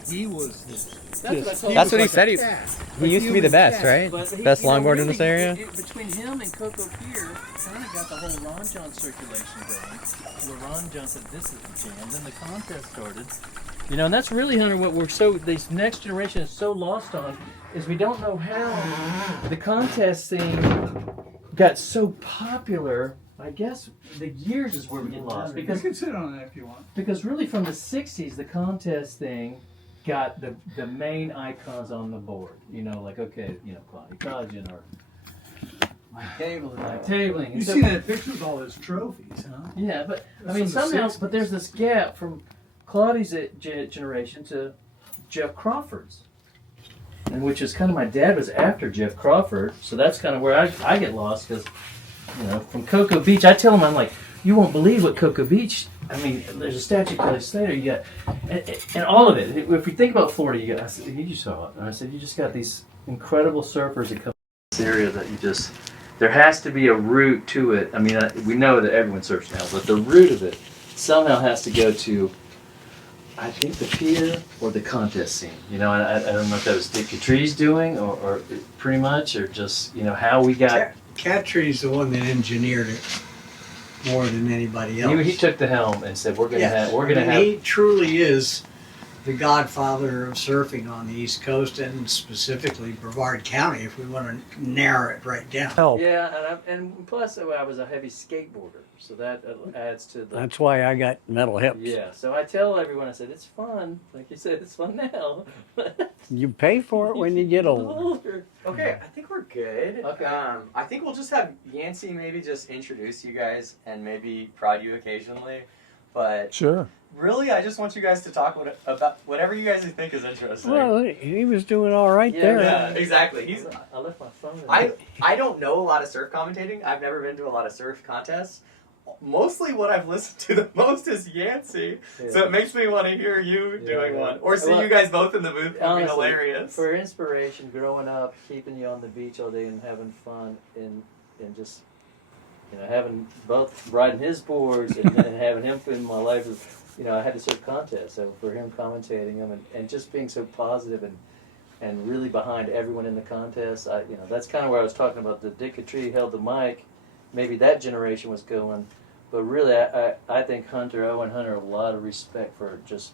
day, he was That's what he said. He used to be the best, right? Best longboarder in this area. Between him and Coco Pier, kind of got the whole Ron John circulation going. Where Ron John said, "This is the jam." Then the contest started. You know, and that's really, Hunter, what we're this next generation is so lost on, is we don't know how the contest thing got so popular. I guess the years is where we get lost. Because you can sit on that if you want. Because really from the 60s, the contest thing got the main icons on the board. You know, like, okay, you know, Claudia Codgen or Mike Tabling. Mike Tabling. You see that picture with all his trophies, huh? Yeah, but That's I mean, from the somehow, 60s. but there's this gap from Claudia's generation to Jeff Crawford's. And which is kind of, my dad was after Jeff Crawford, so that's kind of where I get lost, because, you know, from Cocoa Beach, I tell him, I'm like, you won't believe what Cocoa Beach, I mean, there's a statue of Kelly Slater, you got, and all of it. If we think about Florida, you got, I said, you saw it, and I said, you just got these incredible surfers that come from this area that you just, there has to be a root to it. I mean, we know that everyone surfs now, but the root of it somehow has to go to, I think, the pier or the contest scene. You know, I don't know if that was Dick Catree's doing, or pretty much, or just, you know, how we got. Catree's the one that engineered it more than anybody else. He took the helm and said, "We're gonna have." He truly is the godfather of surfing on the East Coast, and specifically Brevard County, if we want to narrow it right down. Yeah, and plus I was a heavy skateboarder, so that adds to the. That's why I got metal hips. Yeah, so I tell everyone, I said, it's fun. Like you said, it's fun now. You pay for it when you get older. Okay, I think we're good. Okay. I think we'll just have Yancy maybe just introduce you guys and maybe prod you occasionally. But Sure. really, I just want you guys to talk about whatever you guys think is interesting. Well, he was doing all right there. Yeah, exactly. I left my phone. I don't know a lot of surf commentating. I've never been to a lot of surf contests. Mostly what I've listened to the most is Yancy. Yeah. So it makes me want to hear you doing yeah. one. Or see Well, you guys both in the booth. It would be honestly, hilarious. For inspiration, growing up, keeping you on the beach all day and having fun, and just, you know, having both riding his boards and having him in my life, you know, I had to surf contests. So for him commentating them and just being so positive and really behind everyone in the contest, you know, that's kind of where I was talking about. The Dick Catree held the mic. Maybe that generation was going, but really, I think Hunter, Owen Hunter, a lot of respect for just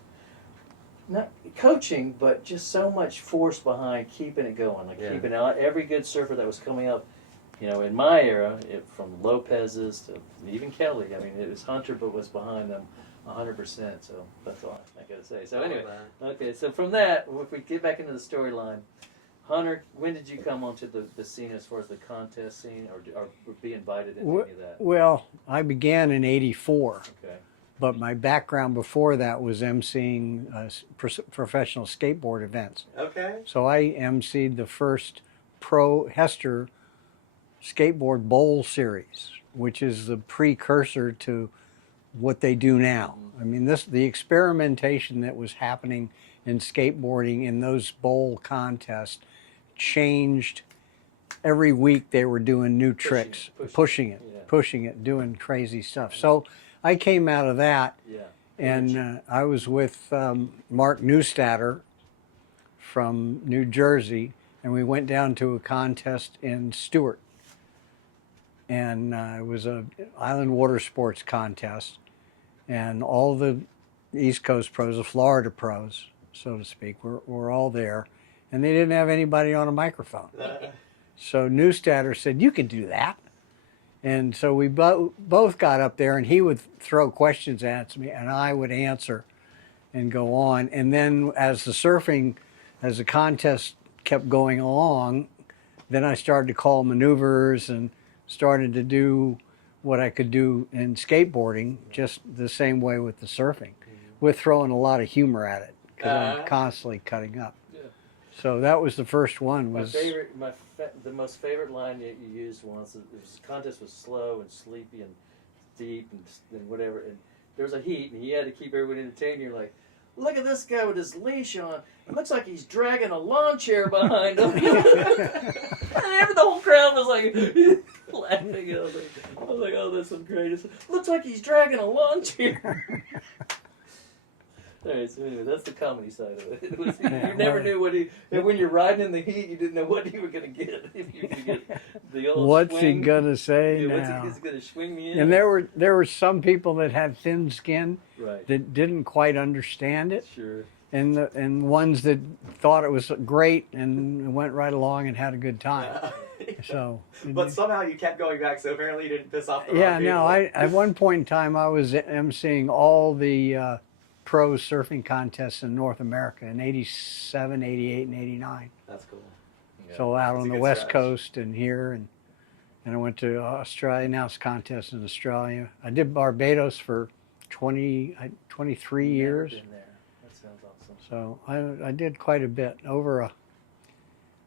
not coaching, but just so much force behind keeping it going, like keeping out every good surfer that was coming up. You know, in my era, from Lopez's to even Kelly, I mean, it was Hunter, but was behind them 100%. So that's all I gotta say. So anyway, okay. So from that, if we get back into the storyline. Hunter, when did you come onto the scene as far as the contest scene, or be invited into any of that? Well, I began in '84. Okay. But my background before that was emceeing professional skateboard events. Okay. So I emceed the first pro Hester skateboard bowl series, which is the precursor to what they do now. I mean, the experimentation that was happening in skateboarding in those bowl contests changed. Every week they were doing new tricks, pushing it, doing crazy stuff. So I came out of that, and I was with Mark Neustatter from New Jersey, and we went down to a contest in Stewart. And it was a island water sports contest, and all the East Coast pros, the Florida pros, so to speak, were all there, and they didn't have anybody on a microphone. So Neustatter said, "You can do that." And so we both got up there, and he would throw questions at me, and I would answer and go on. And then as the contest kept going along, then I started to call maneuvers and started to do what I could do in skateboarding, just the same way with the surfing, with throwing a lot of humor at it, because I'm constantly cutting up. So that was the first one. The most favorite line that you used once, the contest was slow and sleepy and deep and whatever, and there was a heat, and he had to keep everyone entertained. You're like, look at this guy with his leash on. It looks like he's dragging a lawn chair behind him. And the whole crowd was like laughing. I was like, oh, that's some greatest. Looks like he's dragging a lawn chair. All right, so anyway, that's the comedy side of it. You never knew what when you're riding in the heat, you didn't know what you were going to get. If you were going to get the old What's swing. he gonna say Yeah, now? what's he going to swing me in? And there were some people that had thin skin Right. that didn't quite understand it, Sure. and ones that thought it was great and went right along and had a good time. So, But somehow you kept going back, so apparently you didn't piss off the yeah, wrong no, people. at one point in time I was emceeing all the pro surfing contests in North America in '87, '88, and '89. That's cool. Yeah. So out That's on a the good West stretch. Coast and here, and I went to Australia. Announced contests in Australia. I did Barbados for 23 Never years. been there. That sounds awesome. So I did quite a bit, over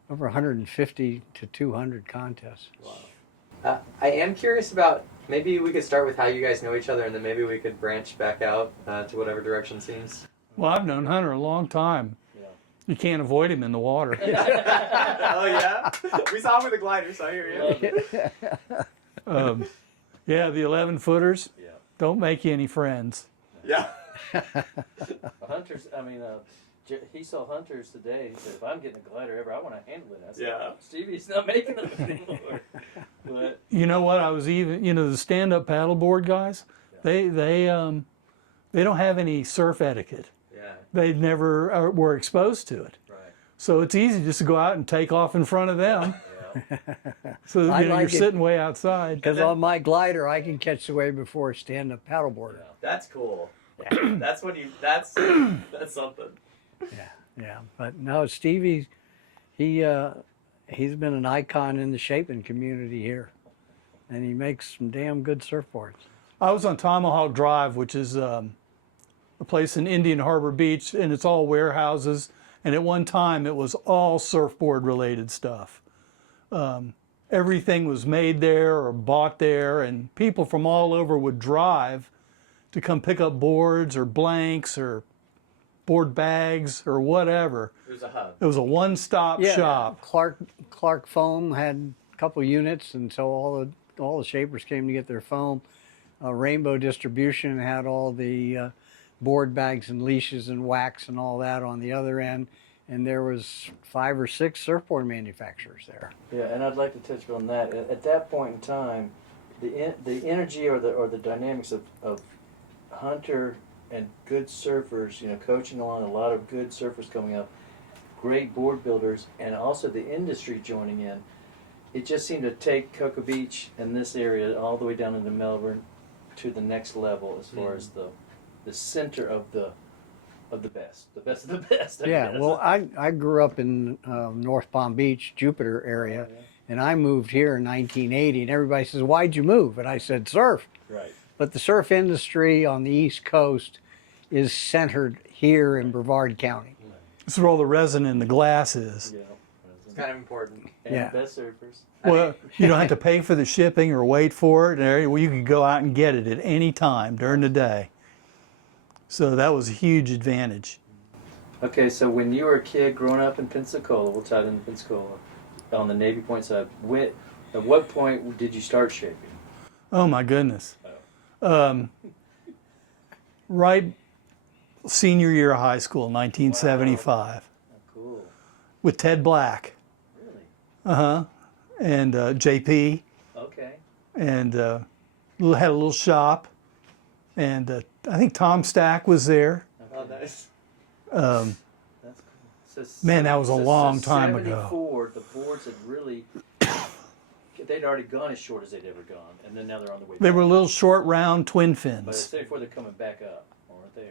150 to 200 contests. Wow. I am curious about, maybe we could start with how you guys know each other, and then maybe we could branch back out to whatever direction seems. Well, I've known Hunter a long time. Yeah. You can't avoid him in the water. Oh yeah? We saw him with a glider, so I hear you. Love it. Yeah, the 11-footers Yeah. don't make you any friends. Yeah. Hunters, he saw Hunters today. He said, if I'm getting a glider ever, I want to handle it. I said, Yeah. Stevie's not making them anymore. But You know what? I was even, the stand-up paddleboard guys, they don't have any surf etiquette. Yeah. They never were exposed to it. right. So it's easy just to go out and take off in front of them. Yeah. So I you're like it. sitting way outside. Because on my glider, I can catch the wave before a stand-up paddleboarder. That's cool. That's that's something. Yeah. But no, Stevie, he's been an icon in the shaping community here, and he makes some damn good surfboards. I was on Tomahawk Drive, which is a place in Indian Harbor Beach, and it's all warehouses. And at one time, it was all surfboard-related stuff. Everything was made there or bought there, and people from all over would drive to come pick up boards or blanks or board bags or whatever. It was a hub. It was a one-stop shop. Clark Foam had a couple units, and so all the shapers came to get their foam. Rainbow Distribution had all the board bags and leashes and wax and all that on the other end, and there was 5 or 6 surfboard manufacturers there. Yeah, and I'd like to touch on that. At that point in time, the energy or the dynamics of Hunter and good surfers, coaching along a lot of good surfers coming up, great board builders, and also the industry joining in. It just seemed to take Cocoa Beach and this area all the way down into Melbourne to the next level as far as the center of the best of the best. I Yeah, guess. well, I grew up in North Palm Beach, Jupiter area, and I moved here in 1980, and everybody says, why'd you move? And I said, surf. Right. But the surf industry on the East Coast is centered here in Brevard County. That's where all the resin in the glass is. Yeah. It's kind of important. And Yeah. best surfers. Well, you don't have to pay for the shipping or wait for it. Well, you could go out and get it at any time during the day. So that was a huge advantage. Okay, so when you were a kid growing up in Pensacola, we'll tie it into Pensacola, on the Navy Point side, at what point did you start shaping? Oh my goodness. Right senior year of high school, 1975, Oh, cool. with Ted Black. Really? And JP, Okay. and had a little shop, and I think Tom Stack was there. Oh, nice. That's cool. So, Man, that was a long time ago. 74, the boards had really, they'd already gone as short as they'd ever gone, and then now they're on the way They back. were little short round twin But fins. it's 74, they're coming back up, aren't they, or no?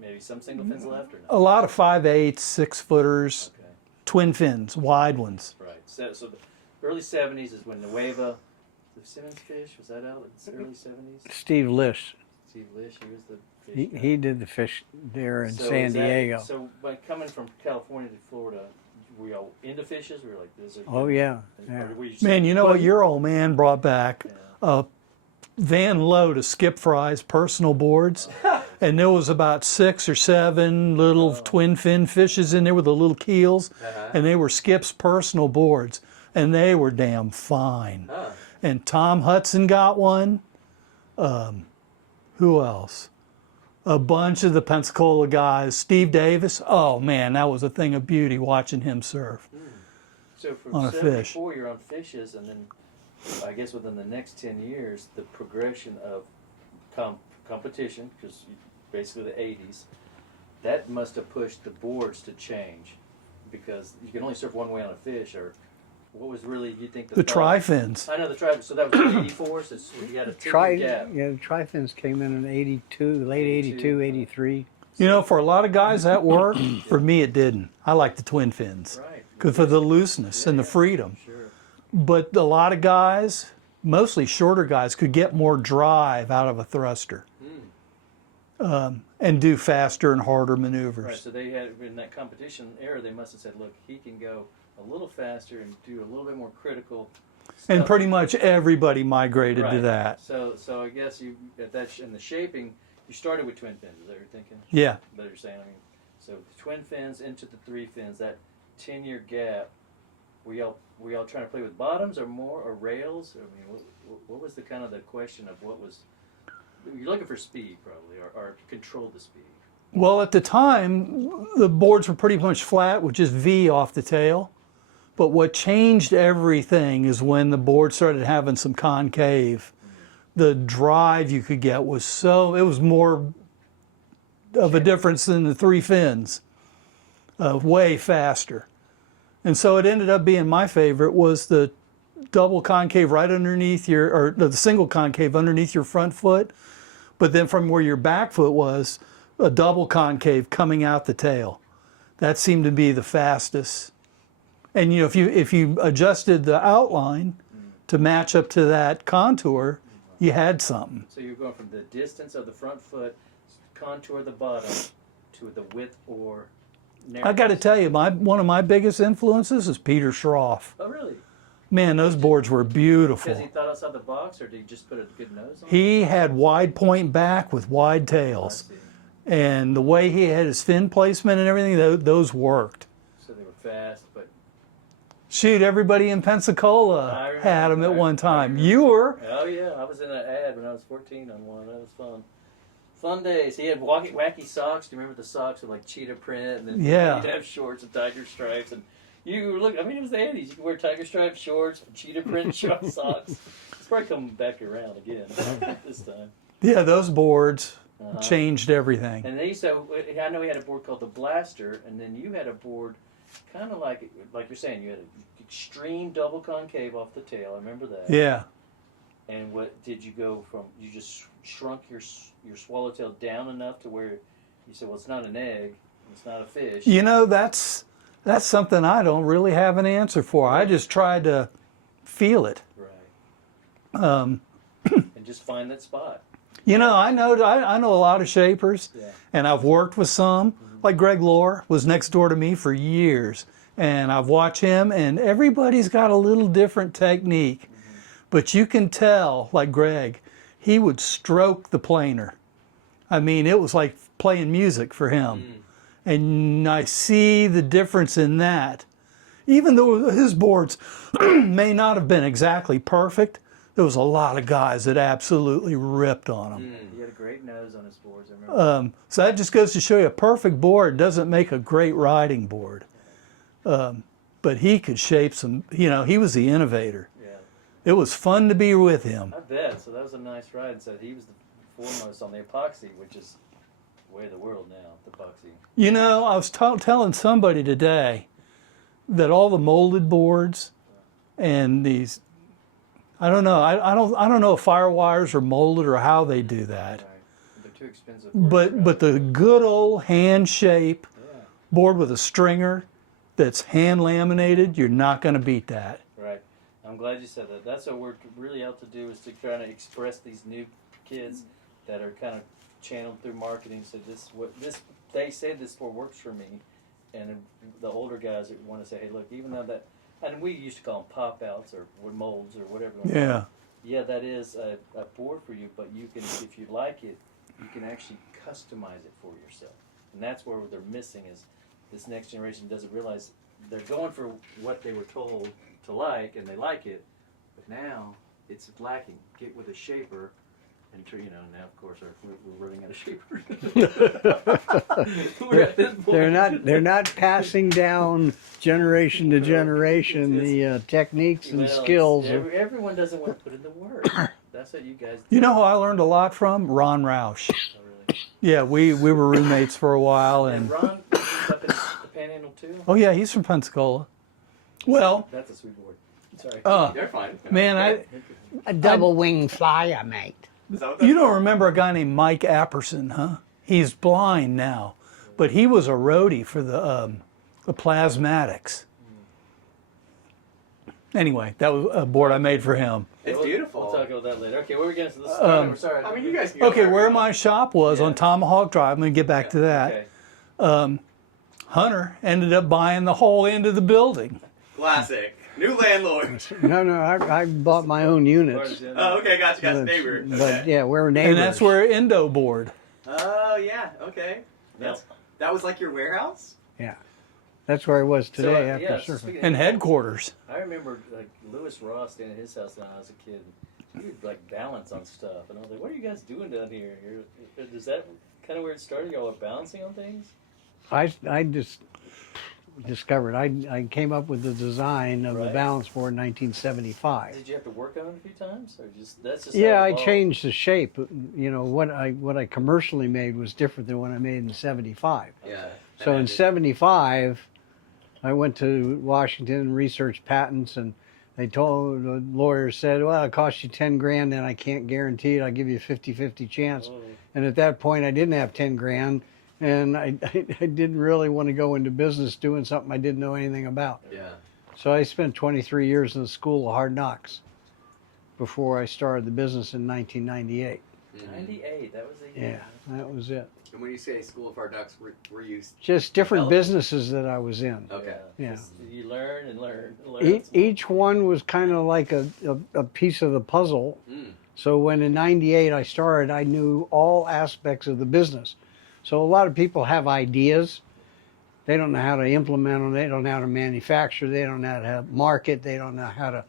Maybe some single fins left, or A no? lot of 5/8, 6-footers, Okay, twin fins, wide ones. right. So the early 70s is when Nueva, the Simmons fish, was that out in the early 70s? Steve Lish, Steve Lish, he was the fish guy. he did the fish there in So San is that- Diego. So by coming from California to Florida, were y'all into fishes? We were like, this is. Oh, yeah, Or yeah. were you Man, you know what your old man brought back? Yeah. A van load of Skip Fry's personal boards. And there was about 6 or 7 little twin fin fishes in there with the little keels. And they were Skip's personal boards. And they were damn fine. Huh. And Tom Hudson got one. Who else? a bunch of the Pensacola guys. Steve Davis, oh man, that was a thing of beauty watching him surf So from on a fish. 74, you're on fishes, and then I guess within the next 10 years, the progression of competition, because basically the 80s, that must have pushed the boards to change, because you can only surf one way on a fish. Or what was really, you think, The thought? tri-fins. I know the tri. So that was 84. So you had a 10-year gap. The tri-fins came in 82, late 82, 83. You know, for a lot of guys that worked. For me, it didn't. I like the twin fins Right. because for the looseness and the freedom. Sure. But a lot of guys, mostly shorter guys, could get more drive out of a thruster and do faster and harder maneuvers. Right. So they had, in that competition era, they must have said, look, he can go a little faster and do a little bit more critical stuff. And pretty much everybody migrated to Right. that. So I guess you at that in the shaping, you started with twin fins. Is that what you're thinking? Yeah. That you're saying. I mean, so twin fins into the three fins. That 10-year gap. Were y'all trying to play with bottoms or more or rails? I mean, what was the kind of the question of what was? You're looking for speed probably, or control the speed. Well, at the time, the boards were pretty much flat with just V off the tail. But what changed everything is when the board started having some concave. The drive you could get was it was more of a difference than the three fins, way faster. And so it ended up being my favorite was the double concave right underneath or the single concave underneath your front foot, but then from where your back foot was, a double concave coming out the tail. That seemed to be the fastest. And you know, if you adjusted the outline to match up to that contour, you had something. So you're going from the distance of the front foot, contour of the bottom, to the width or narrowness. I got to tell you, one of my biggest influences is Peter Schroff. Oh, really? Man, those boards were beautiful. Because he thought outside the box, or did he just put a good nose on it? He had wide point back with wide tails. I see. And the way he had his fin placement and everything, those worked. So they were fast, but Shoot, everybody in Pensacola had them at one time. You were. oh yeah, I was in an ad when I was 14 on one. That was fun. Fun days. He had wacky socks. Do you remember the socks with like cheetah print? And then Yeah. he'd have shorts with tiger stripes. And you look. I mean, it was the 80s. You could wear tiger stripe shorts, cheetah print short socks. It's probably coming back around again this time. Yeah, those boards changed everything. And they used to. I know he had a board called the Blaster, and then you had a board, kind of like you're saying, you had an extreme double concave off the tail. I remember that. Yeah. And what did you go from? You just shrunk your swallowtail down enough to where you said, well, it's not an egg, it's not a fish. You know, that's something I don't really have an answer for. I just tried to feel it. Right. And just find that spot. You know, I know a lot of shapers, and I've worked with some. Like Greg Lohr was next door to me for years, and I've watched him, and everybody's got a little different technique. But you can tell, like Greg, he would stroke the planer. I mean, it was like playing music for him. And I see the difference in that. Even though his boards may not have been exactly perfect, there was a lot of guys that absolutely ripped on them. He had a great nose on his boards, I remember. So that just goes to show you a perfect board doesn't make a great riding board. But he could shape some, you know, he was the innovator. Yeah. It was fun to be with him. I bet. So that was a nice ride. So he was the foremost on the epoxy, which is the way of the world now, the epoxy. You know, I was telling somebody today that all the molded boards and these, I don't know, I don't know if firewires are molded or how they do that. Right. They're too expensive. But the good old hand shape board with a stringer that's hand laminated, you're not going to beat that. Right. I'm glad you said that. That's what we're really out to do, is to try to express these new kids that are kind of channeled through marketing. So they say this sport works for me, and the older guys that want to say, hey, look, even though that, and we used to call them pop outs or molds or whatever. Yeah. Yeah, that is a board for you, but you can, if you like it, you can actually customize it for yourself. And that's where they're missing, is this next generation doesn't realize they're going for what they were told to like, and they like it, but now it's lacking. Get with a shaper And now of course we're running out of shapers. We're at this point. They're not passing down generation to generation the techniques and Well, skills. everyone doesn't want to put in the work. That's what you guys do. You know who I learned a lot from? Ron Roush. Oh, really? Yeah, we were roommates for a while, And and Ron was up in the Panhandle too? oh yeah, he's from Pensacola. Well, That's a sweet board. Sorry. They're fine. man, A double wing flyer, mate. Is that what that's you don't called? remember a guy named Mike Apperson, huh? He's blind now, but he was a roadie for the Plasmatics. Anyway, that was a board I made for him. It's We'll beautiful. talk about that later. Okay, where are we getting to this? Sorry. I mean, you guys can go Okay, there. where my shop was on Tomahawk Drive, I'm going to get back to that. Okay. Hunter ended up buying the whole end of the building. Classic. New landlord. No, I bought my own units. Oh, okay, gotcha. Got neighbor. But Okay. yeah, we're neighbors. And that's where Endo board. Oh, yeah. Okay. That was like your warehouse? Yeah, that's where I was today So, after yeah, surfing. speaking of And that, headquarters. I remember like Lewis Ross staying at his house when I was a kid. He would like balance on stuff, and I was like, "What are you guys doing down here? Is that kind of where it started? Y'all are balancing on things?" I just discovered I came up with the design of the Right. balance board in 1975. Did you have to work on it a few times, or that's just Yeah, how it I evolved? changed the shape. What I commercially made was different than what I made in 75. Yeah. So in 75, I went to Washington and researched patents, and they told the lawyer said, well, it costs you 10 grand and I can't guarantee it. I'll give you a 50-50 chance. Oh. And at that point I didn't have 10 grand and I didn't really want to go into business doing something I didn't know anything about. Yeah. So I spent 23 years in the School of Hard Knocks before I started the business in 1998. 98. That was the year. Yeah, that was it. And when you say School of Hard Knocks, were you... Just different Developing? businesses that I was in. Okay. Yeah. Just you learn and learn. And learn. Each one was kind of like a piece of the puzzle. Mm. So when in 98 I started, I knew all aspects of the business. So a lot of people have ideas. They don't know how to implement them. They don't know how to manufacture. They don't know how to market. They don't know how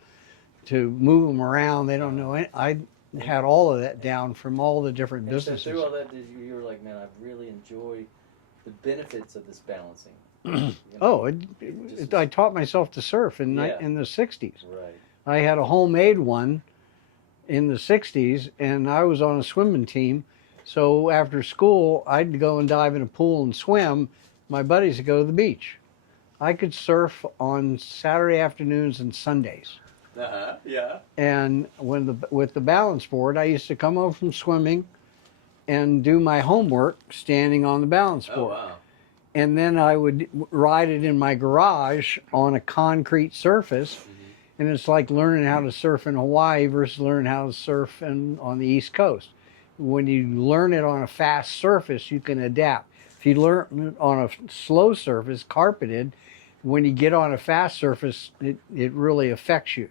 to move them around. They don't know. I had all of that down from all the different And so businesses. through all that, you were like, man, I really enjoy the benefits of this balancing. You know? Oh, Just- I taught myself to surf in Yeah. in the 60s. Right. I had a homemade one in the 60s, and I was on a swimming team. So after school, I'd go and dive in a pool and swim. My buddies would go to the beach. I could surf on Saturday afternoons and Sundays. Uh-huh. Yeah. And with the balance board, I used to come home from swimming and do my homework standing on the balance Oh, board. wow. And then I would ride it in my garage on a concrete surface. And it's like learning how to surf in Hawaii versus learning how to surf on the East Coast. When you learn it on a fast surface, you can adapt. If you learn it on a slow surface, carpeted, when you get on a fast surface, it really affects you.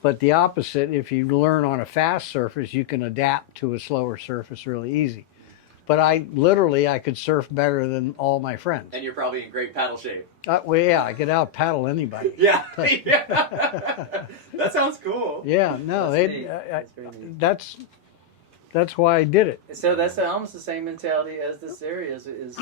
But the opposite, if you learn on a fast surface, you can adapt to a slower surface really easy. But I could surf better than all my friends. And you're probably in great paddle shape. Well, yeah, I could out paddle anybody. Yeah. Yeah. That sounds cool. Yeah, no, That's neat. That's very neat. that's why I did it. So that's almost the same mentality as this area is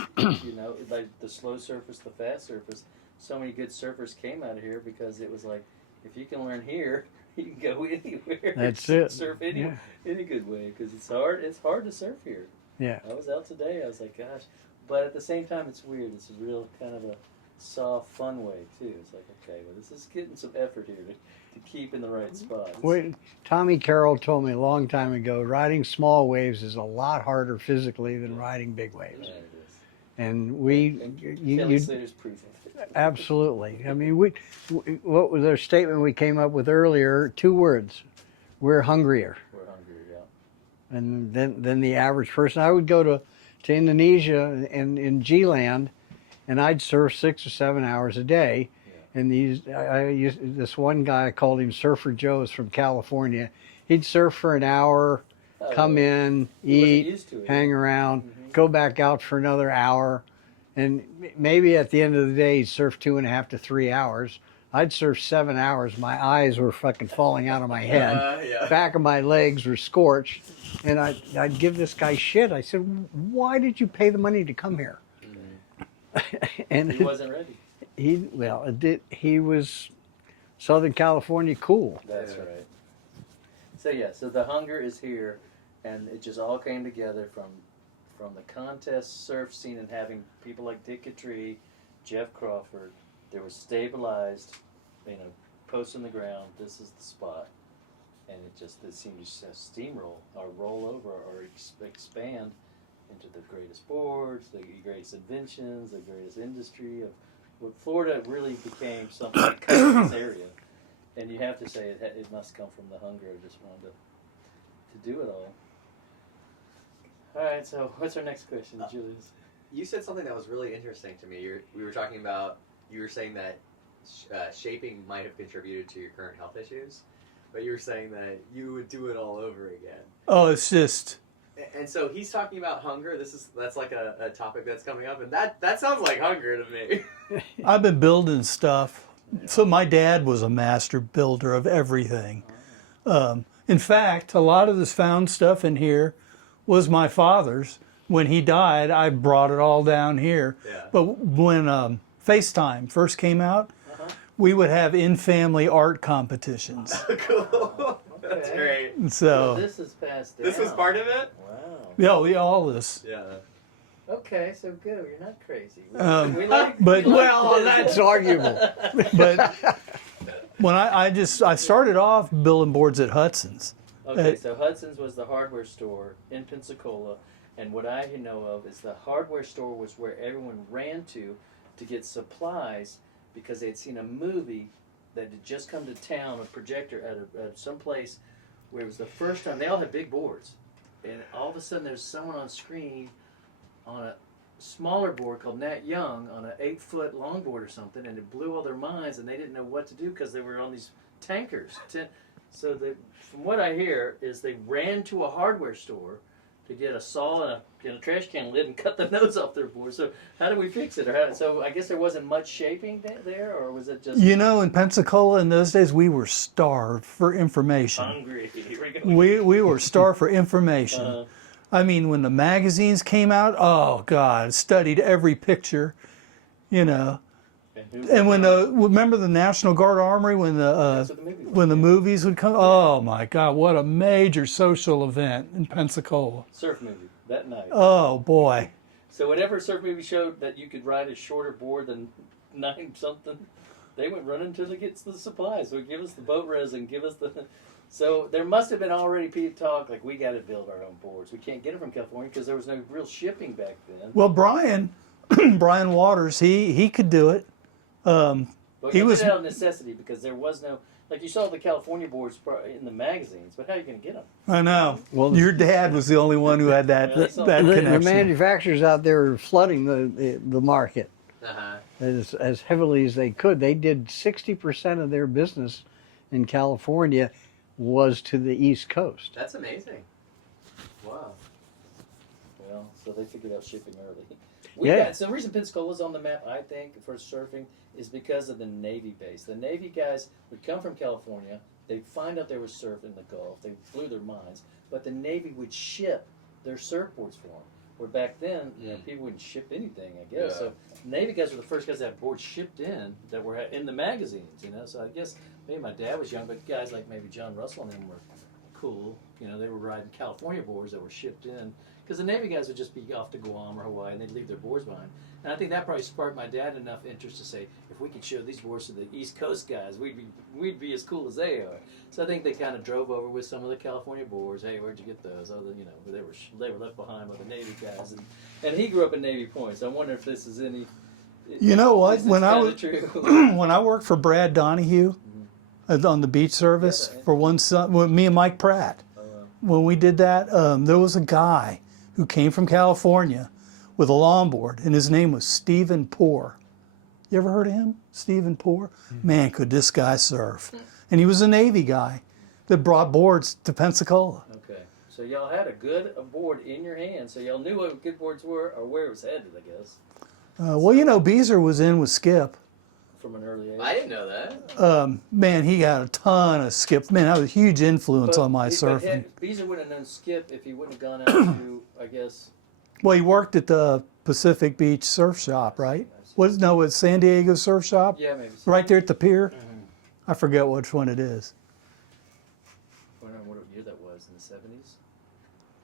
like the slow surface, the fast surface. So many good surfers came out of here because it was like, if you can learn here, you can go anywhere. That's it. Surf any Yeah. good way because it's hard. It's hard to surf here. Yeah. I was out today. I was like, gosh, but at the same time, it's weird. It's a real kind of a soft, fun way too. It's like, okay, well, this is getting some effort here to keep in the right spot. Wait, Tommy Carroll told me a long time ago, riding small waves is a lot harder physically than riding big waves. Yeah, it is. And Kelly Slater's proof of it. absolutely. I mean, what was our statement we came up with earlier? 2 words: we're hungrier. We're hungry, yeah. And then the average person. I would go to Indonesia and in G-Land, and I'd surf 6 or 7 hours a day. Yeah. And this one guy, I called him Surfer Joe, is from California. He'd surf for an hour, come in, He wasn't eat, used to it. hang around, go back out for another hour, and maybe at the end of the day he'd surf 2.5 to 3 hours. I'd surf 7 hours. My eyes were fucking falling out of my head. Yeah. Back of my legs were scorched. And I'd give this guy shit. I said, why did you pay the money to come here? And He wasn't ready. he was Southern California cool. That's right. So yeah, so the hunger is here, and it just all came together from the contest surf scene and having people like Dick Catree, Jeff Crawford. They were stabilized, posts in the ground. This is the spot, and it seemed to just steamroll or roll over or expand into the greatest boards, the greatest inventions, the greatest industry of. Well, Florida really became something that covered this area, and you have to say it must come from the hunger of just wanting to do it all. All right, so what's our next question, Julius? You said something that was really interesting to me. We were talking about, you were saying that shaping might have contributed to your current health issues, but you were saying that you would do it all over again. Oh, it's just. And so he's talking about hunger. That's like a topic that's coming up, and that sounds like hunger to me. I've been building stuff. So my dad was a master builder of everything. In fact, a lot of this found stuff in here was my father's. When he died, I brought it all down here. Yeah. But when FaceTime first came out, we would have in-family art competitions. Cool. That's great. And So so, this is passed down. This was part of it? Wow. yeah, all this. Yeah. Okay, so good. You're not crazy. But That's arguable. but when I started off building boards at Hudson's. Okay, so Hudson's was the hardware store in Pensacola, and what I know of is the hardware store was where everyone ran to get supplies because they'd seen a movie that had just come to town, a projector at some place where it was the first time. They all had big boards, and all of a sudden there's someone on screen on a smaller board called Nat Young on an 8-foot longboard or something, and it blew all their minds, and they didn't know what to do because they were on these tankers. So from what I hear is they ran to a hardware store to get a saw and a trash can lid and cut the nose off their board. So how do we fix it? So I guess there wasn't much shaping there, or was it just In Pensacola in those days, we were starved for information. hungry? We were starved for information. I mean, when the magazines came out, oh God, studied every picture, And remember the National Guard Armory when the movies would come? Oh my God, what a major social event in Pensacola. Surf movie that night. Oh boy. So whatever surf movie showed that you could ride a shorter board than 9 something, they went running to get the supplies. So give us the boat resin, give us the. So there must have been already talk like we got to build our own boards. We can't get them from California because there was no real shipping back then. Well, Brian Waters, he could do it. But he was out of necessity because there was no, like you saw the California boards in the magazines, but how are you going to get them? I know. Well, Your dad was the only one who had that Yeah, that the connection. manufacturers out there are flooding the market Uh-huh. as heavily as they could. They did 60% of their business in California was to the East Coast. That's amazing. Wow. Well, so they figured out shipping early. So the reason Pensacola's on the map, I think, for surfing is because of the Navy base. The Navy guys would come from California. They'd find out there was surf in the Gulf. They blew their minds. But the Navy would ship their surfboards for them. Where back then, people wouldn't ship anything, I guess. Yeah. So Navy guys were the first guys to have boards shipped in that were in the magazines, So I guess maybe my dad was young, but guys like maybe John Russell and them were cool. They were riding California boards that were shipped in. Because the Navy guys would just be off to Guam or Hawaii, and they'd leave their boards behind. And I think that probably sparked my dad enough interest to say, if we could show these boards to the East Coast guys, we'd be as cool as they are. So I think they kind of drove over with some of the California boards. Hey, where'd you get those? Oh, they were left behind by the Navy guys, and he grew up in Navy Point. So I wonder if this is any. You know what? When I true. when I worked for Brad Donahue on the beach service for one son, with me and Mike Pratt, when we did that, there was a guy who came from California with a longboard, and his name was Stephen Poor. You ever heard of him? Stephen Poor? Man, could this guy surf. And he was a Navy guy that brought boards to Pensacola. Okay. So y'all had a board in your hand, so y'all knew what good boards were or where it was headed, I guess. Beezer was in with Skip. from an early age. I didn't know that. Man, he got a ton of skip. Man, that was a huge influence on my surfing. Beezer wouldn't have known Skip if he wouldn't have gone out to, I guess. Well, he worked at the Pacific Beach Surf Shop, right? Was San Diego Surf Shop? Yeah, maybe. Right there at the pier? I forget which one it is. I don't know what year that was, in the 70s?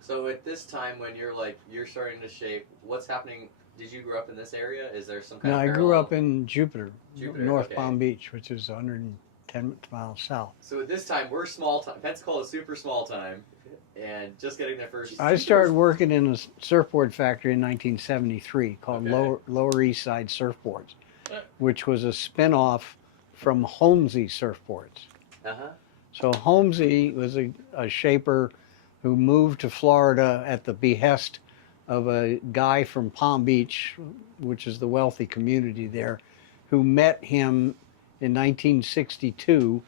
So at this time when you're starting to shape, what's happening? Did you grow up in this area? Is there some kind No, of I grew parallel? up in Jupiter, North okay. Palm Beach, which is 110 miles south. So at this time, we're small time. Pensacola's super small time, and just getting their first. I started working in a surfboard factory in 1973 called Okay. Lower East Side Surfboards, which was a spin-off from Holmesy Surfboards. Uh-huh. So Holmesy was a shaper who moved to Florida at the behest of a guy from Palm Beach, which is the wealthy community there, who met him in 1962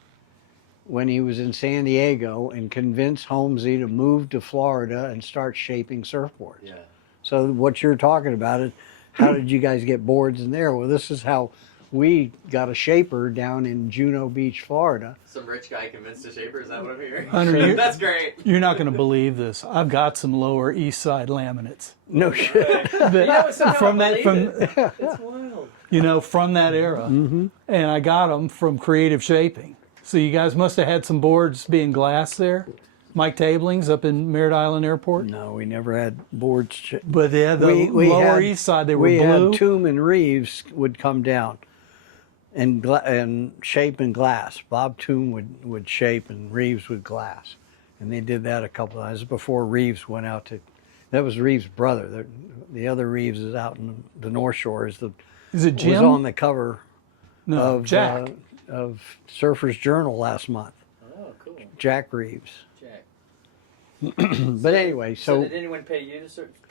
when he was in San Diego and convinced Holmesy to move to Florida and start shaping surfboards. Yeah. So what you're talking about is, how did you guys get boards in there? Well, this is how we got a shaper down in Juno Beach, Florida. Some rich guy convinced a shaper. Is that what I'm hearing? Hunter, That's great. You're not going to believe this. I've got some Lower East Side laminates. No shit. From that, It's wild. from that era, and I got them from Creative Shaping. So you guys must have had some boards being glass there. Mike Tablings up in Merritt Island Airport. No, we never had boards. But yeah, the Lower East Side, they were we blue. had Toome and Reeves would come down and shape in glass. Bob Toome would shape and Reeves would glass. And they did that a couple of times before Reeves went out to, that was Reeves' brother. The other Reeves is out in the North Shore. Is it Jim? Was on the cover No, of Jack. Of Surfer's Journal last month. Oh, cool. Jack Reeves. Jack. But anyway, So so did anyone pay you to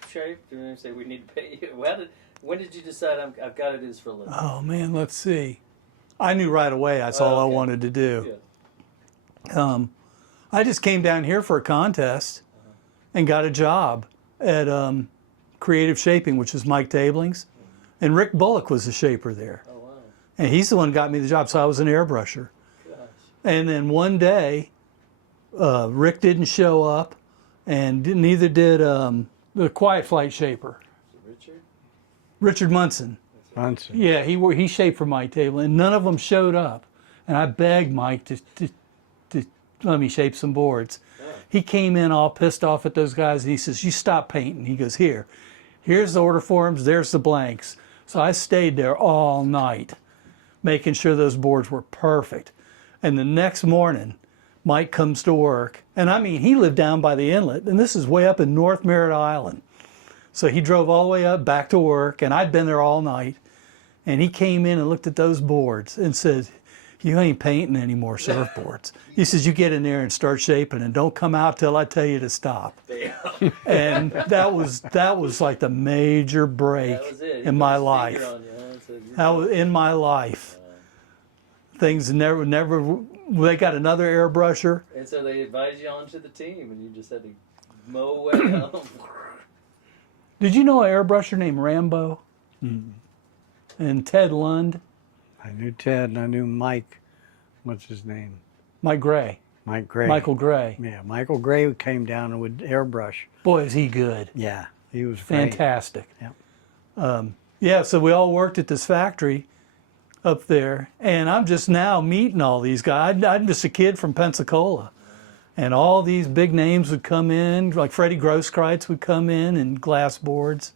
shape? Did anyone say we need to pay you? When did you decide I've got to do this for a living? Oh man, let's see. I knew right away that's all I okay. wanted to do. Yeah. I just came down here for a contest and got a job at Creative Shaping, which is Mike Tablings. And Rick Bullock was the shaper there. Oh, wow. And he's the one who got me the job, so I was an airbrusher. Gosh. And then one day, Rick didn't show up, and neither did the Quiet Flight shaper, Richard? Richard Munson. Munson. Yeah, he shaped for Mike Table, and none of them showed up. And I begged Mike to let me shape some boards. Oh. He came in all pissed off at those guys, and he says, "You stop painting." He goes, here's the order forms, there's the blanks. So I stayed there all night, making sure those boards were perfect. And the next morning, Mike comes to work, and I mean, he lived down by the inlet, and this is way up in North Merritt Island. So he drove all the way up back to work, and I'd been there all night. And he came in and looked at those boards and said, "You ain't painting any more surfboards." He says, "You get in there and start shaping, and don't come out till I tell you to stop." Damn. And that was like the major break That was it. He in put my his finger life. on you, huh? So you're- That was in my life. Things never. They got another airbrusher. And so they advised you onto the team, and you just had to mow away on them. Did you know an airbrusher named Rambo? And Ted Lund, I knew Ted and I knew Mike. What's his name? Mike Gray, Mike Gray. Michael Gray. Yeah, Michael Gray came down and would airbrush. Boy, is he good. Yeah, he was great. Fantastic. Yeah. Yeah, so we all worked at this factory up there, and I'm just now meeting all these guys. I'm just a kid from Pensacola, and all these big names would come in, like Freddie Grosskreutz would come in and glass boards,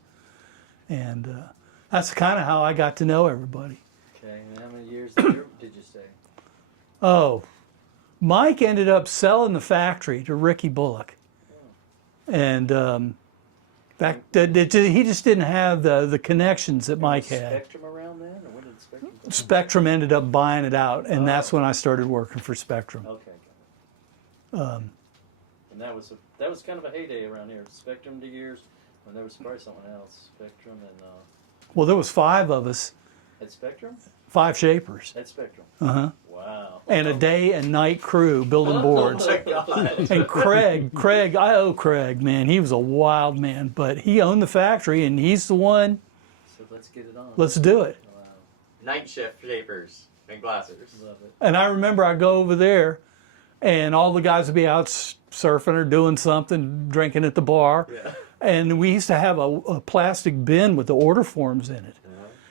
and that's kind of how I got to know everybody. Okay, and how many years did you stay? Oh, Mike ended up selling the factory to Ricky Bullock, and he just didn't have the connections that Mike Was had. Spectrum around then, or when did Spectrum come? Spectrum ended up buying it out, and that's when I started working for Spectrum. Okay, got it. And that was kind of a heyday around here. Spectrum years when there was probably someone else. Spectrum and Well, there was 5 of us, at Spectrum? 5 shapers, At Spectrum. Wow. and a day and night crew building boards. Oh my God. And Craig, I owe Craig, man. He was a wild man, but he owned the factory, and he's the one. So let's get it on. Let's do it. Wow. night shift shapers and glassers. Love it. And I remember I go over there, and all the guys would be out surfing or doing something, drinking at the bar. Yeah. And we used to have a plastic bin with the order forms in it.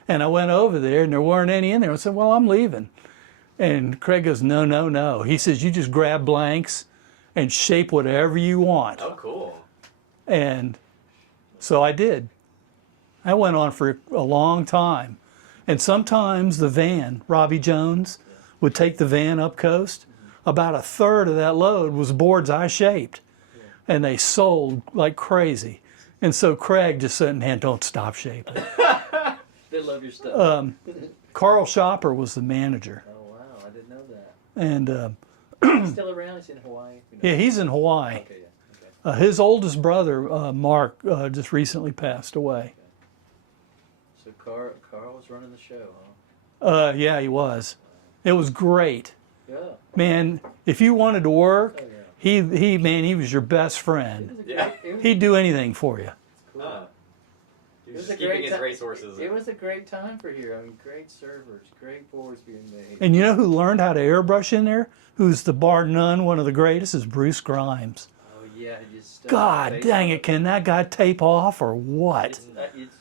And I went over there, and there weren't any in there. I said, well, I'm leaving. And Craig goes, no, no, no. He says, you just grab blanks and shape whatever you want. Oh, cool. And so I did. I went on for a long time. And sometimes the van, Robbie Jones, would take the van up coast. About a third of that load was boards I shaped. And they sold like crazy. And so Craig just said, man, don't stop shaping. They love your stuff. Carl Shopper was the manager. Oh wow, I didn't know that. And He's still around? He's in Hawaii? yeah, he's in Hawaii. Okay, yeah. Okay. His oldest brother, Mark, just recently passed away. So Carl was running the show, huh? Yeah, he was. It was great. Yeah. Man, if you wanted to work, Oh, yeah. he was your best It friend. was a Yeah. great, it was He'd do anything for you. cool. He It was was just a keeping great his time. racehorses. It was a great time for here. I mean, great servers, great boards being made. And you know who learned how to airbrush in there? Who's the bar none, one of the greatest, is Bruce Grimes. Oh yeah, he just stuck God his face dang on it, can that guy tape off or what?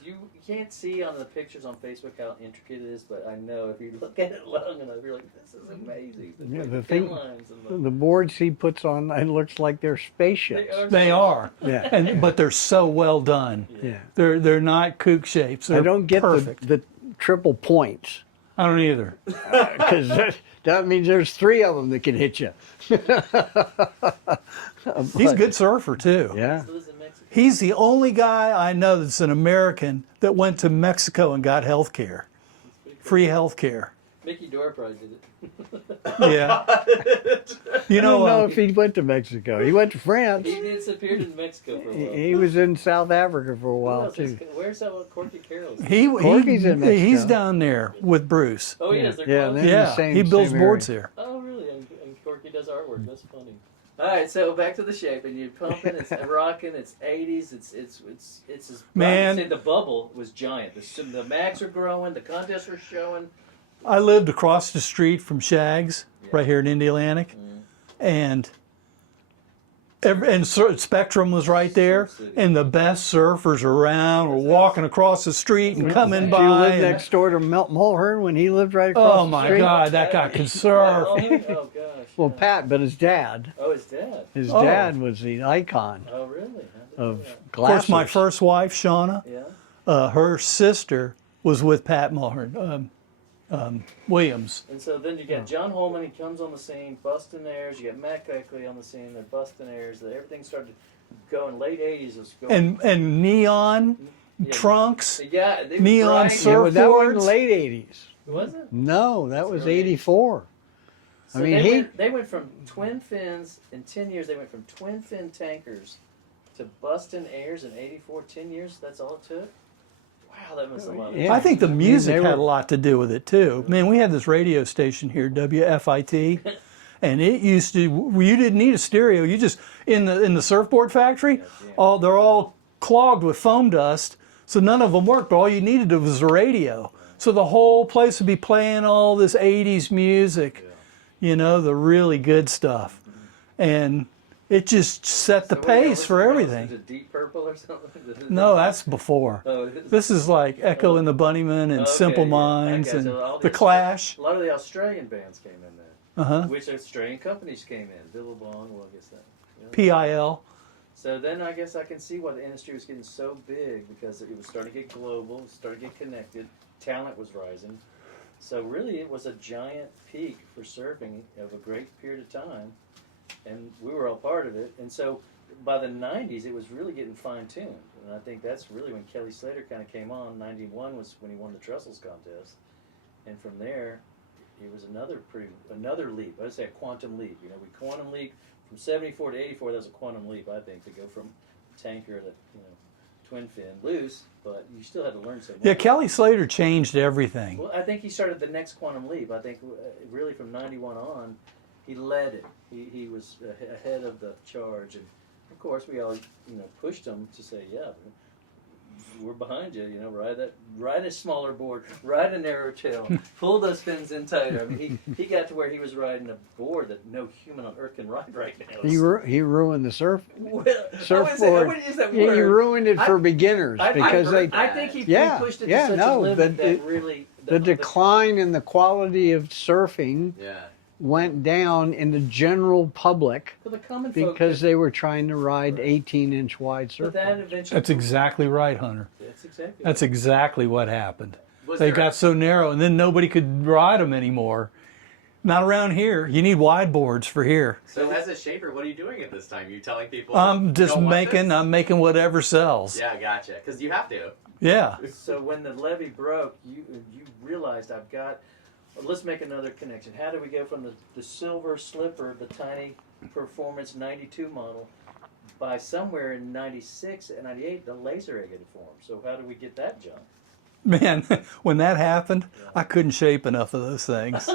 You can't see on the pictures on Facebook how intricate it is, but I know if you look at it long enough, you're like, this is amazing. Yeah, Like the thin thing- lines and The boards he puts on, it looks like they're spaceships. They are. Yeah. But they're so well done. Yeah. They're not kook shapes. They're I don't get perfect. the triple points I don't either. because that means there's 3 of them that can hit you. He's a good surfer too. Yeah. Lives in Mexico. He's the only guy I know that's an American that went to Mexico and got health care. Free health care. Mickey Dore probably did it. Yeah. You I don't know know, if he went to Mexico. He went to France. He disappeared in Mexico for a while. He was in South Africa for a Who while else is- too. Where's that one? Corky Carroll's? Corky's in Mexico. he's down there with Bruce. Oh, he Yeah. is. They're Yeah, close? they're in the Yeah, same- he builds same boards area. here. Oh, really? And Corky does artwork. That's funny. All right, so back to the shape, and you're pumping. It's rocking. It's 80s. It's as Man. I would say the bubble was giant. The mags are growing. The contests are showing. I lived across the street from Shag's, right here in Indialantic, and Spectrum was right there, and the best surfers around were walking across the street and coming Did by. you live and- next door to Mulhern when he lived right across oh the my street? God, that guy could surf. Oh, gosh. Well, yeah. Pat, but his dad. Oh, his dad. His Oh. dad was the icon Oh, really? I didn't of know that. Of glasses. course, my first wife, Shauna, Yeah. her sister was with Pat Mulhern, Williams. And so then you got John Holman. He comes on the scene, busting airs. You got Matt Keckley on the scene. They're busting airs. Everything started going. Late 80s was going. And neon Yeah. trunks. Yeah, they were Neon bright. Yeah, but that wasn't surfboards. late 80s. Was it? No, that was early. 84. So I mean, they went from twin fins in 10 years. They went from twin fin tankers to busting airs in 84. 10 years. That's all it took. Wow, that must have lot. Yeah. I think the music they had were- a lot to do with it too. Man, we had this radio station here, WFIT, and it used to. You didn't need a stereo. You just in the surfboard factory. They're all clogged with foam dust, so none of them worked. But all you needed was a radio. So the whole place would be playing all this '80s music, you know, the really good stuff, and it just set the So what, y'all pace for listen to everything. Deep Purple or something? No, that's before. Oh, This is like Echo and the Bunnymen and okay, Simple yeah. Minds Okay, and so all The the Clash. A lot of the Australian bands came in there. Uh-huh. Which Australian companies came in. Billabong, well, I guess that. Yeah. PIL. So then I guess I can see why the industry was getting so big, because it was starting to get global, it started to get connected, talent was rising. So really it was a giant peak for surfing of a great period of time, and we were all part of it. And so by the 90s it was really getting fine-tuned, and I think that's really when Kelly Slater kind of came on. 91 was when he won the Trussels contest, and from there it was another leap. I'd say a quantum leap. You know, we quantum leap from 74 to 84. That was a quantum leap, I think, to go from tanker to twin fin loose, but you still had to learn so much. Yeah, Kelly Slater changed everything. Well, I think he started the next quantum leap. I think really from 91 on, he led it. He was ahead of the charge, and of course we all pushed him to say, yeah, we're behind you. You know, ride a smaller board, ride a narrow tail, pull those fins in tighter. I mean, he got to where he was riding a board that no human on earth can ride right now. He ruined the surfboard. I wouldn't use that He word. ruined it for beginners because they. I think he pushed it to yeah, such no, a limit but that really the decline in the quality of surfing Yeah. went down in the general public for the common folk, because they were trying to ride 18-inch wide but that surfboards. eventually. That's exactly right, Hunter. That's exactly. That's exactly what happened. Was They there- got so narrow, and then nobody could ride them anymore. Not around here. You need wide boards for here. So as a shaper, what are you doing at this time? You telling people? I'm just "Don't want making. this?" I'm making whatever sells. Yeah, gotcha. Because you have to. Yeah. So when the levee broke, you realized I've got. Let's make another connection. How do we go from the silver slipper, the tiny performance 92 model, by somewhere in 96 and 98, the laser egg had formed. So how do we get that jump? Man, when that happened, I couldn't shape enough of those things.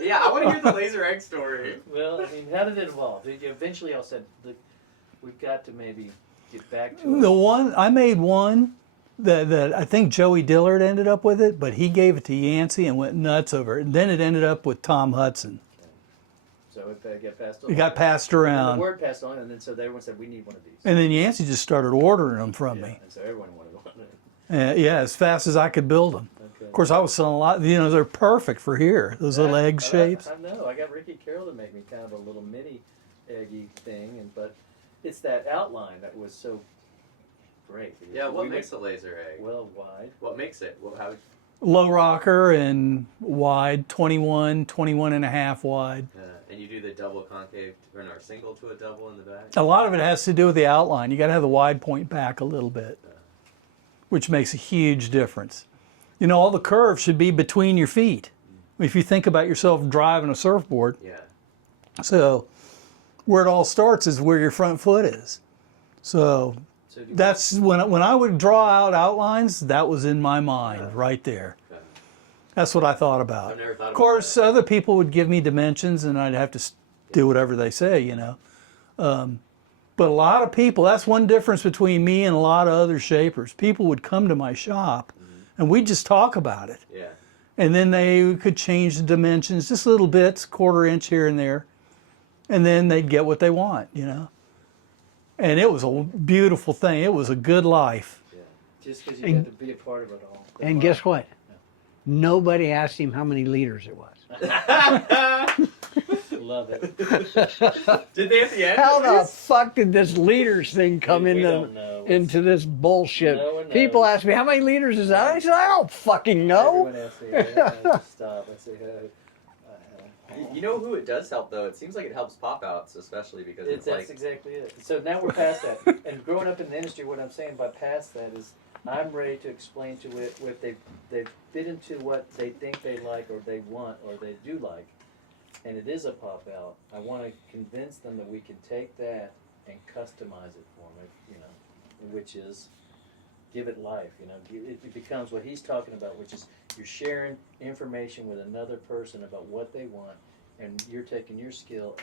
Yeah, I want to hear the laser egg story. Well, I mean, how did it evolve? Eventually, I said, we've got to maybe get back to it. The one I made one that I think Joey Dillard ended up with it, but he gave it to Yancy and went nuts over it. And then it ended up with Tom Hudson. So it got passed on. It got passed And around. the word passed on, and then so everyone said, we need one of these. And then Yancy just started ordering them from me. And so everyone wanted one. Yeah, as fast as I could build them. Okay. Of course, I was selling a lot. You know, they're perfect for here. Those little egg shapes. I know. I got Ricky Carroll to make me kind of a little mini eggy thing, but it's that outline that was so great. Yeah, what makes a laser egg? Well, wide. What makes it? How? Low rocker and wide, 21 and a half wide. And you do the double concave, or no, single to a double in the back? A lot of it has to do with the outline. You got to have the wide point back a little bit, which makes a huge difference. You know, all the curves should be between your feet. If you think about yourself driving a surfboard. Yeah. So where it all starts is where your front foot is. So that's when I would draw out outlines, that was in my mind right there. Okay. That's what I thought about. I've never thought about Of course, that. other people would give me dimensions and I'd have to do whatever they say, you know. But a lot of people, that's one difference between me and a lot of other shapers. People would come to my shop and we'd just talk about it. Yeah. And then they could change the dimensions, just little bits, 1/4 inch here and there. And then they'd get what they want, you know. And it was a beautiful thing. It was a good life. Yeah. Just because you got to be a part of it all. And guess what? Nobody asked him how many liters it was. Love it. Did they at the end? How at the least? fuck did this liters thing come We don't know. into this bullshit? No one People knows. ask me, how many liters is that? I said, I don't fucking know. Everyone asks me, I stop. I say, You know who it does help though? It seems like it helps pop outs, especially because it's that's like exactly it. So now we're past that. And growing up in the industry, what I'm saying by past that is I'm ready to explain to it what they fit into what they think they like or they want or they do like. And it is a pop out. I want to convince them that we can take that and customize it for them, you know, which is give it life, you know. It becomes what he's talking about, which is you're sharing information with another person about what they want, and you're taking your skill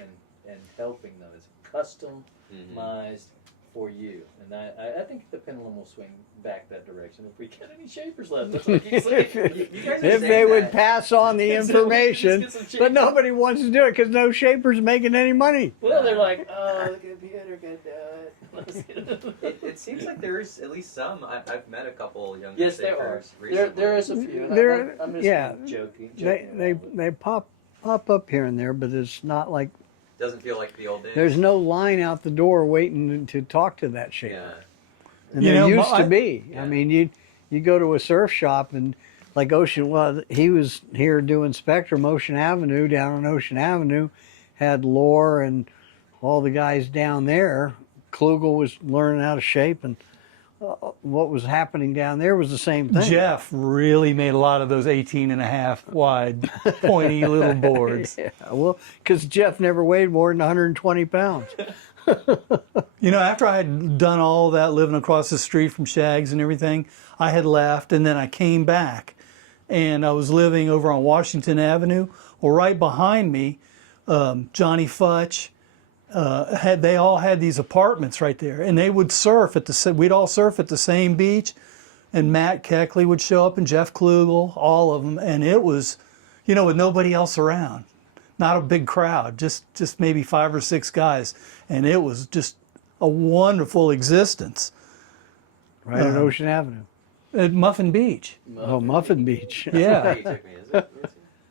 and helping them. It's customized for you. And I think the pendulum will swing back that direction if we get any shapers left. That's what I keep saying. you guys are If saying they would that. pass on the Let's information, get some but shapers. nobody wants to do it because no shaper's making any money. Well, they're like, oh, the computer could do it. It seems like there's at least some. I've met a couple young Yes, there are. shapers recently. There is a few. There- I'm just yeah. joking. They pop up here and there, but it's not like Doesn't feel like the old days. there's no line out the door waiting to talk to that shaper. Yeah. And You there know, used to I- be. Yeah. I mean, you go to a surf shop and like Ocean. Well, he was here doing Spectrum Ocean Avenue down on Ocean Avenue, had Lore and all the guys down there. Klugel was learning how to shape, and what was happening down there was the same thing. Jeff really made a lot of those 18 and a half wide, pointy little boards. Yeah, well, because Jeff never weighed more than 120 pounds. You know, after I had done all that living across the street from Shags and everything, I had left and then I came back and I was living over on Washington Avenue. Well, right behind me, Johnny Futch, they all had these apartments right there, and they would surf we'd all surf at the same beach, and Matt Keckley would show up and Jeff Klugel, all of them, and it was, with nobody else around, not a big crowd, just maybe 5 or 6 guys, and it was just a wonderful existence. Right on Ocean Avenue. At Muffin Beach. Oh, Muffin Beach. Yeah. You took me, is it?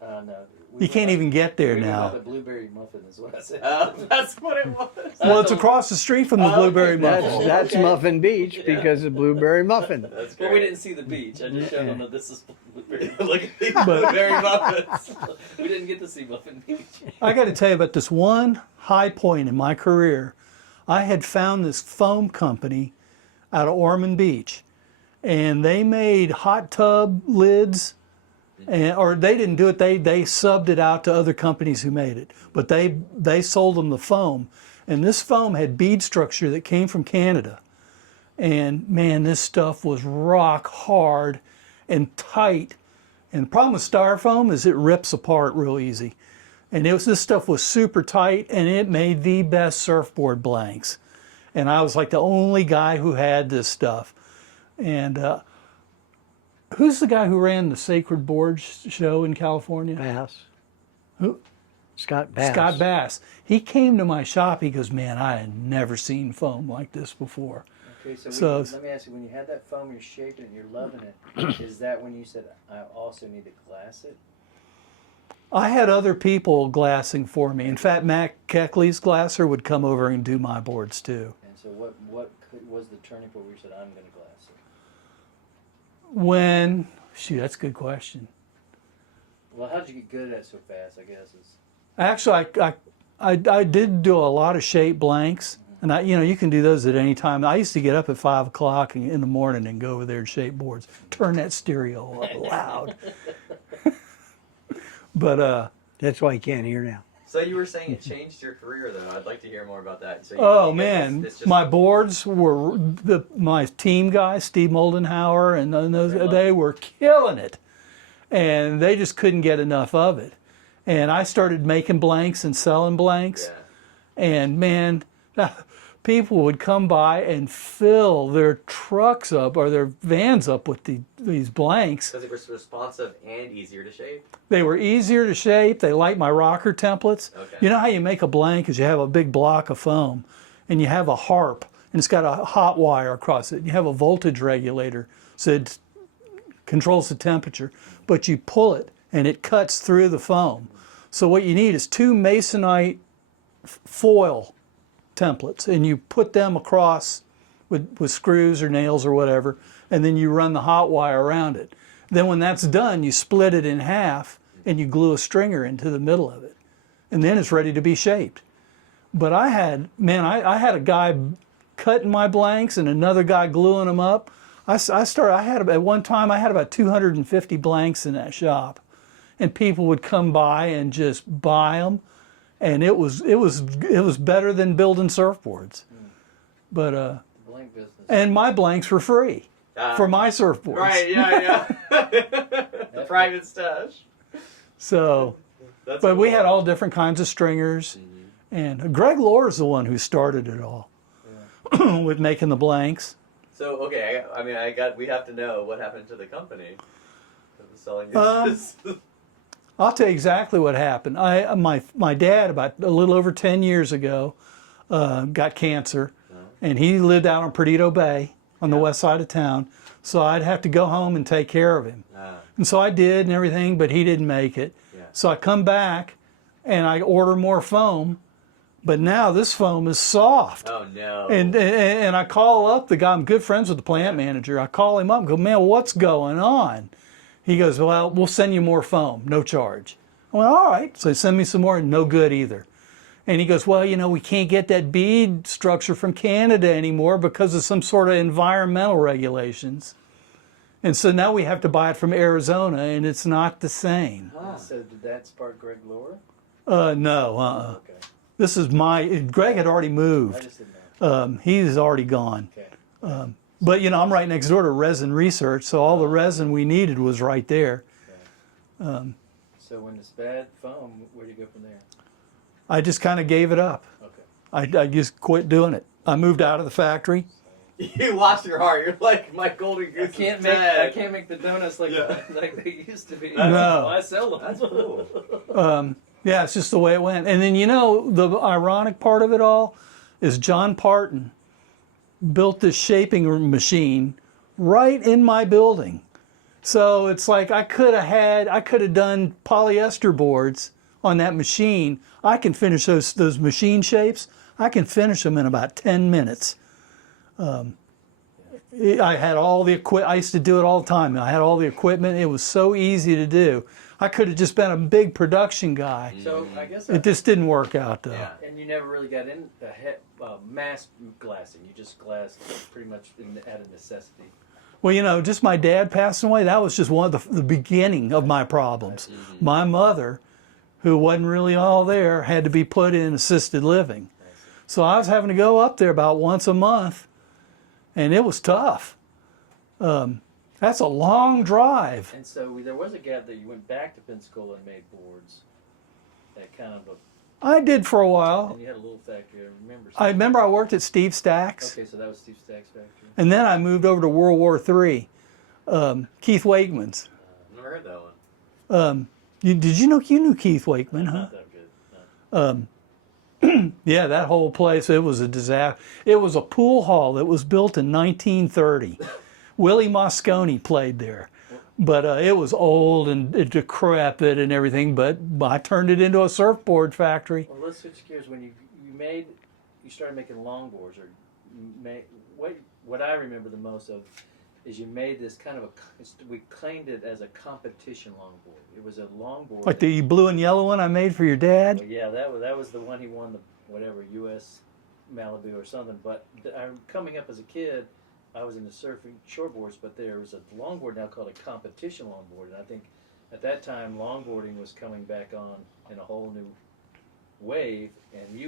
No. You can't even get there We went now. by the blueberry muffin is what I said. That's what it was. Well, it's across the street from the Blueberry Muffin. That's Muffin Beach because of Blueberry Muffin. That's But great. we didn't see the beach. I just showed them that this is blueberry. Look at these blueberry muffins. We didn't get to see Muffin Beach. I got to tell you about this one high point in my career. I had found this foam company out of Ormond Beach, and they made hot tub lids, or they didn't do it. They subbed it out to other companies who made it, but they sold them the foam, and this foam had bead structure that came from Canada, and man, this stuff was rock hard and tight. And the problem with styrofoam is it rips apart real easy. And this stuff was super tight, and it made the best surfboard blanks. And I was like the only guy who had this stuff. And who's the guy who ran the Sacred Boards show in California? Bass. Who? Scott Bass. Scott Bass. He came to my shop. He goes, man, I had never seen foam like this before. Okay, So- let me ask you, when you had that foam, you're shaping it, you're loving it, is that when you said, I also need to glass it? I had other people glassing for me. In fact, Matt Keckley's glasser would come over and do my boards too. And so what was the turning point where you said, I'm going to glass it? Shoot, that's a good question. Well, how did you get good at it so fast, I guess? Actually, I did do a lot of shape blanks, and you can do those at any time. I used to get up at 5 o'clock in the morning and go over there and shape boards. Turn that stereo up loud. But That's why you can't hear now. So you were saying it changed your career, though. I'd like to hear more about that. So man, my boards were my team guys, Steve Moldenhauer, and they were killing it, and they just couldn't get enough of it. And I started making blanks and selling blanks, and man, people would come by and fill their trucks up or their vans up with these blanks. Because it was responsive and easier to shape. They were easier to shape. They liked my rocker templates. Okay. You know how you make a blank is you have a big block of foam and you have a harp and it's got a hot wire across it. You have a voltage regulator so it controls the temperature, but you pull it and it cuts through the foam. So what you need is 2 masonite foil templates, and you put them across with screws or nails or whatever, and then you run the hot wire around it. Then when that's done, you split it in half and you glue a stringer into the middle of it, and then it's ready to be shaped. But I had a guy cutting my blanks and another guy gluing them up. At one time I had about 250 blanks in that shop, and people would come by and just buy them. And it was better than building surfboards, but Blank business. and my blanks were free for my surfboards. Right, yeah. The private stash. So, That's but cool. we had all different kinds of stringers, and Greg Lohr is the one who started it all with making the blanks. So, okay, we have to know what happened to the company that was selling this. I'll tell you exactly what happened. My dad, about a little over 10 years ago, got cancer, and he lived out on Perdido Bay on the west side of town. So I'd have to go home and take care of him. And so I did and everything, but he didn't make it. So I come back and I order more foam, but now this foam is soft. Oh no! And I call up the guy. I'm good friends with the plant manager. I call him up and go, man, what's going on? He goes, well, we'll send you more foam, no charge. I went, all right. So he sent me some more, no good either. And he goes, well, we can't get that bead structure from Canada anymore because of some sort of environmental regulations. And so now we have to buy it from Arizona, and it's not the same. So did that spark Greg Lohr? No. Okay. This is Greg had already I moved. just didn't know. He's already gone. Okay. But I'm right next door to resin research, so all the resin we needed was right there. So when it's bad foam, where do you go from there? I just kind of gave it up. Okay. I just quit doing it. I moved out of the factory. You lost your heart. You're like, my golden goose I can't is make dead. the donuts like Yeah. like they used to be. No. I sell them. That's cool. Yeah, it's just the way it went. And then, the ironic part of it all is John Parton built this shaping machine right in my building. So it's like I could have done polyester boards on that machine. I can finish those machine shapes. I can finish them in about 10 minutes. I had all the equipment. I used to do it all the time. I had all the equipment. It was so easy to do. I could have just been a big production guy. So I guess It just didn't work out though. Yeah. and you never really got in the mass glassing. You just glassed pretty much out of necessity. Well, just my dad passing away, that was just one of the beginning of my problems. My mother, who wasn't really all there, had to be put in assisted living. So I was having to go up there about once a month, and it was tough. That's a long drive. And so there was a gap that you went back to Pensacola and made boards. That kind of I did for a while. and you had a little factory. I remember I worked at Steve Stack's, Okay, so that was Steve Stack's factory. and then I moved over to World War III, Keith Wakeman's. Never heard that one. Did you know you knew Keith Wakeman, huh? Not that good. No. Yeah, that whole place, it was a disaster. It was a pool hall that was built in 1930. Willie Moscone played there. But it was old and decrepit and everything, but I turned it into a surfboard factory. Well, let's switch gears. When you started making longboards, or what I remember the most of is you made this kind of we claimed it as a competition longboard. It was a longboard. Like the blue and yellow one I made for your dad? Well, yeah, that was the one he won the whatever U.S. Malibu or something. But coming up as a kid, I was into surfing shortboards, but there was a longboard now called a competition longboard, and I think at that time longboarding was coming back on in a whole new wave. And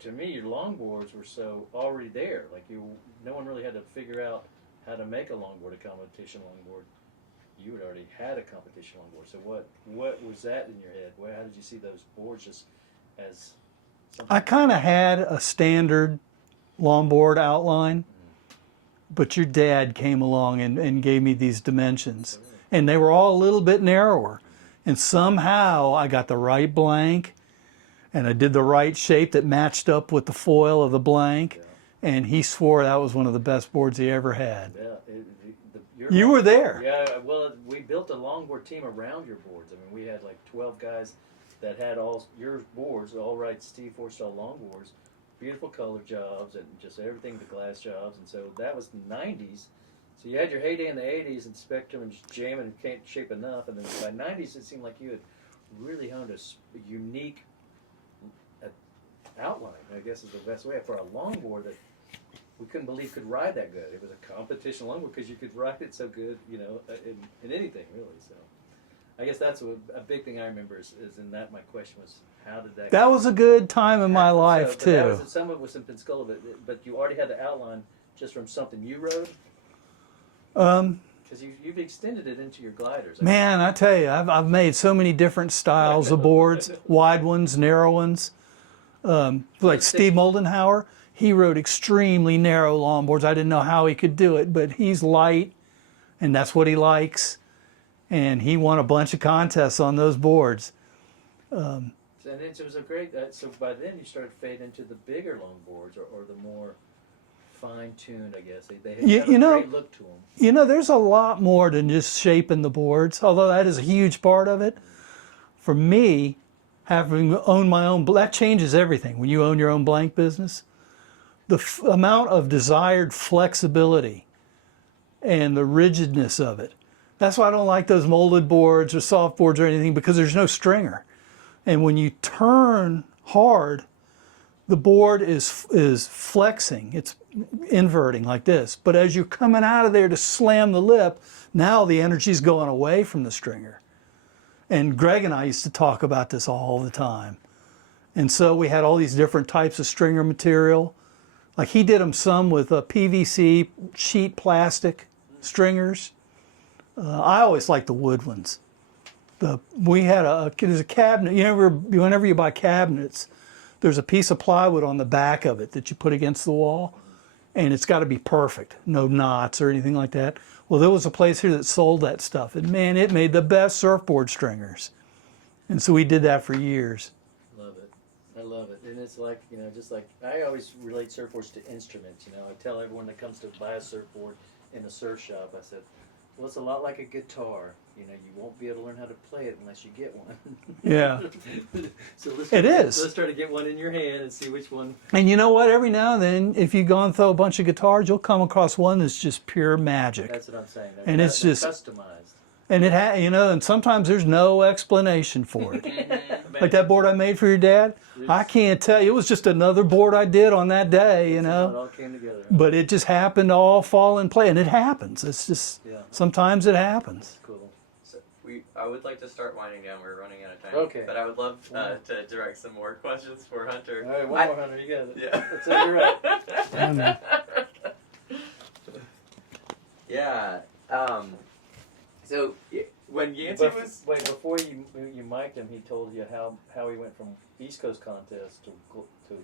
to me, your longboards were so already there. Like no one really had to figure out how to make a longboard, a competition longboard. You had already had a competition longboard. So what was that in your head? How did you see those boards just as something? I kind of had a standard longboard outline, but your dad came along and gave me these dimensions. And they were all a little bit narrower. And somehow I got the right blank, and I did the right shape that matched up with the foil of the blank. And he swore that was one of the best boards he ever had. Yeah, You were there. Yeah, well, we built a longboard team around your boards. I mean, we had like 12 guys that had all your boards, all right, Steve Forstall longboards, beautiful color jobs and just everything, the glass jobs. And so that was the 90s. So you had your heyday in the 80s and Spectrum and Jam and Can't Shape Enough. And then by 90s, it seemed like you had really honed a unique outline, I guess is the best way, for a longboard that we couldn't believe could ride that good. It was a competition longboard because you could ride it so good, in anything really. So I guess that's a big thing I remember is in that my question was, how did that? That was a good time in my life too. Some of it was in Pensacola, but you already had the outline just from something you rode. Because you've extended it into your gliders. Man, I tell you, I've made so many different styles of boards, wide ones, narrow ones. Like Steve Moldenhauer, he rode extremely narrow longboards. I didn't know how he could do it, but he's light, and that's what he likes. And he won a bunch of contests on those boards. And it was a great. So by then you started fading into the bigger longboards, or the more fine-tuned, I guess. They had a great look to them. There's a lot more than just shaping the boards, although that is a huge part of it. For me, having owned my own, that changes everything. When you own your own blank business, the amount of desired flexibility and the rigidness of it. That's why I don't like those molded boards or soft boards or anything, because there's no stringer. And when you turn hard, the board is flexing. It's inverting like this. But as you're coming out of there to slam the lip, now the energy's going away from the stringer. And Greg and I used to talk about this all the time. And so we had all these different types of stringer material. Like he did them some with PVC sheet plastic stringers. I always liked the wood ones. There's a cabinet. Whenever you buy cabinets, there's a piece of plywood on the back of it that you put against the wall, and it's got to be perfect, no knots or anything like that. Well, there was a place here that sold that stuff, and man, it made the best surfboard stringers. And so we did that for years. Love it. I love it. And it's like, you know, just like, I always relate surfboards to instruments, you know. I tell everyone that comes to buy a surfboard in a surf shop, I said, well, it's a lot like a guitar. You know, you won't be able to learn how to play it unless you get one. Yeah. So It is. Let's try to get one in your hand and see which one. And you know what? Every now and then, if you go and throw a bunch of guitars, you'll come across one that's just pure magic. That's what I'm saying. And it's just customized. And you know, and sometimes there's no explanation for it. Like that board I made for your dad, I can't tell you. It was just another board I did on that day, you It know. all came together. But it just happened to all fall in play, and it happens. It's just sometimes it happens. Cool. So I would like to start winding down. We're running out of time. Okay. But I would love to direct some more questions for Hunter. All right, one more, Hunter. You got it. Yeah. That's it. You're right. Yeah. So when Yancy was Wait, before you mic'd him, he told you how he went from East Coast contest to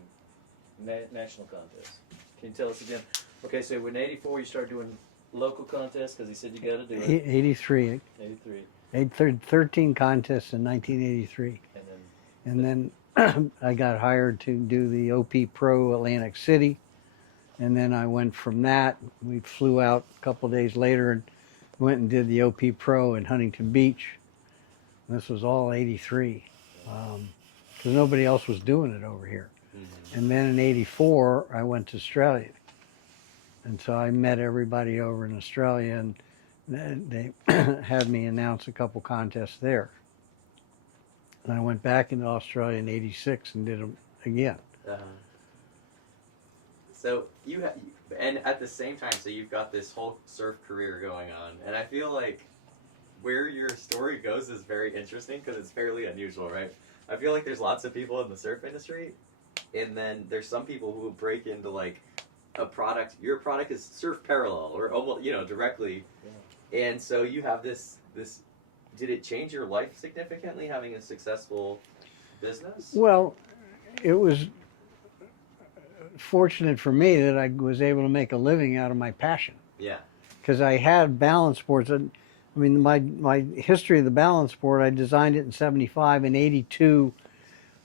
national contest. Can you tell us again? Okay, so in '84 you started doing local contests because he said you got to do it. 83. '83. 13 contests in 1983. And then And then I got hired to do the OP Pro Atlantic City. And then I went from that. We flew out a couple days later and went and did the OP Pro in Huntington Beach. This was all 83, because nobody else was doing it over here. Mm-hmm. And then in 84, I went to Australia. And so I met everybody over in Australia, and they had me announce a couple contests there. And I went back into Australia in 86 and did them again. So and at the same time, so you've got this whole surf career going on, and I feel like where your story goes is very interesting because it's fairly unusual, right? I feel like there's lots of people in the surf industry, and then there's some people who break into like a product. Your product is surf parallel or almost, you know, directly, and so you have this. Did it change your life significantly having a successful business? Well, it was fortunate for me that I was able to make a living out of my passion. Yeah. Because I had balance boards. I mean, my history of the balance board, I designed it in '75. In '82,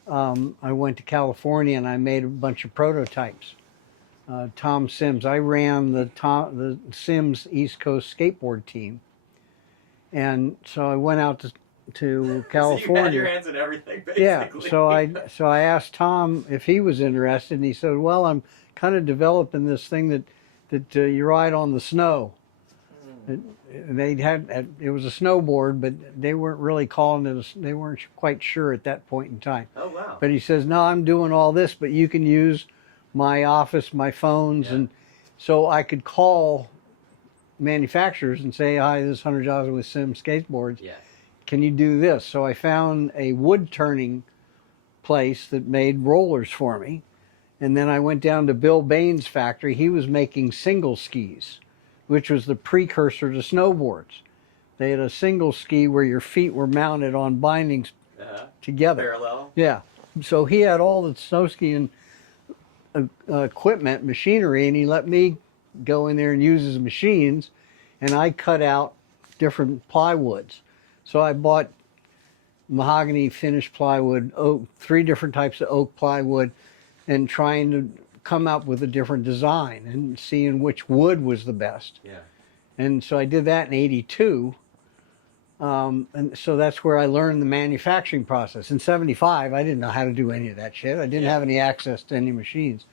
I went to California and I made a bunch of prototypes. Tom Sims, I ran the Sims East Coast skateboard team. And so I went out to California. So you had your hands in everything, basically. Yeah, so I asked Tom if he was interested, and he said, "Well, I'm kind of developing this thing that you ride on the snow." And it was a snowboard, but they weren't really calling it. They weren't quite sure at that point in time. Oh wow! But he says, "No, I'm doing all this, but you can use my office, my phones, and so I could call manufacturers and say, "Hi, this is Hunter Joslin with Sim Skateboards. Yeah. Can you do this?" So I found a wood turning place that made rollers for me. And then I went down to Bill Bain's factory. He was making single skis, which was the precursor to snowboards. They had a single ski where your feet were mounted on bindings together. Parallel? Yeah. So he had all the snow skiing equipment, machinery, and he let me go in there and use his machines, and I cut out different plywoods. So I bought mahogany finished plywood, oak, 3 different types of oak plywood, and trying to come up with a different design and seeing which wood was the best. Yeah. And so I did that in '82. And so that's where I learned the manufacturing process. In '75, I didn't know how to do any of that shit. I didn't have any access to any machines.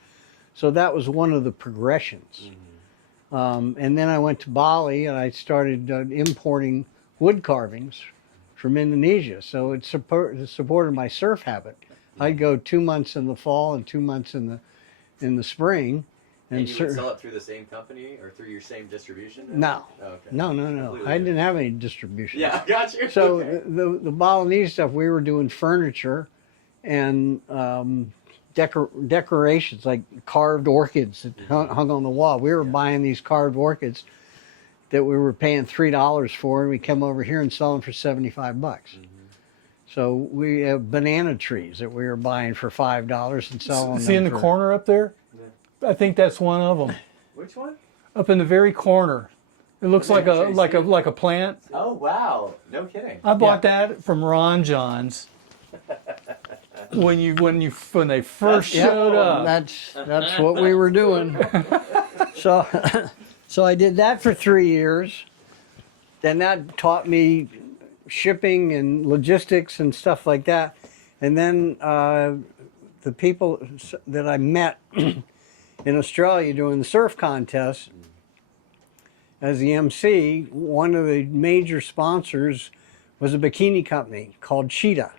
So that was one of the progressions. Mm-hmm. And then I went to Bali and I started importing wood carvings from Indonesia. So it supported my surf habit. I'd go 2 months in the fall and 2 months in the spring. And you would sell it through the same company or through your same distribution? No. Oh, okay. No. I didn't have any distribution. Yeah, I got you. So okay. the Balinese stuff, we were doing furniture and decorations, like carved orchids that hung on the wall. We were buying these carved orchids that we were paying $3 for, and we come over here and sell them for $75. Mm-hmm. So we have banana trees that we were buying for $5 and selling See in them the for, corner up there? I think that's one of them. Which one? Up in the very corner. It looks like Banana a tree like a seed? like a plant. Oh wow! No kidding. I bought that from Ron John's when they first Yep, showed up. That's what we were doing. So so I did that for 3 years. Then that taught me shipping and logistics and stuff like that. And then the people that I met in Australia doing the surf contest as the MC, one of the major sponsors was a bikini company called Cheetah.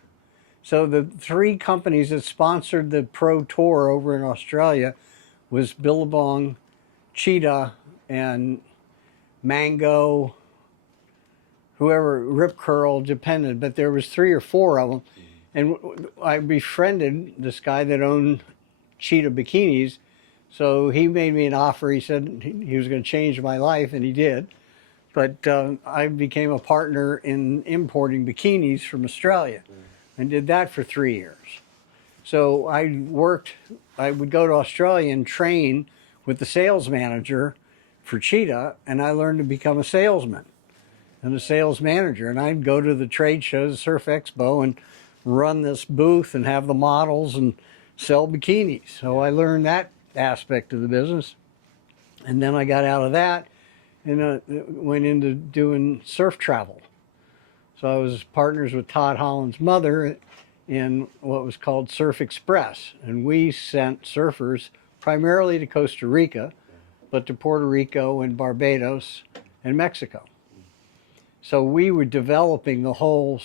So the 3 companies that sponsored the pro tour over in Australia was Billabong, Cheetah, and Mango, whoever, Rip Curl, depended, but there was 3 or 4 of them. And I befriended this guy that owned Cheetah bikinis. So he made me an offer. He said he was going to change my life, and he did. But I became a partner in importing bikinis from Australia and did that for 3 years. So I would go to Australia and train with the sales manager for Cheetah, and I learned to become a salesman and a sales manager. And I'd go to the trade shows, Surf Expo, and run this booth and have the models and sell bikinis. So I learned that aspect of the business. And then I got out of that and went into doing surf travel. So I was partners with Todd Holland's mother in what was called Surf Express. And we sent surfers primarily to Costa Rica, but to Puerto Rico and Barbados and Mexico. So we were developing the whole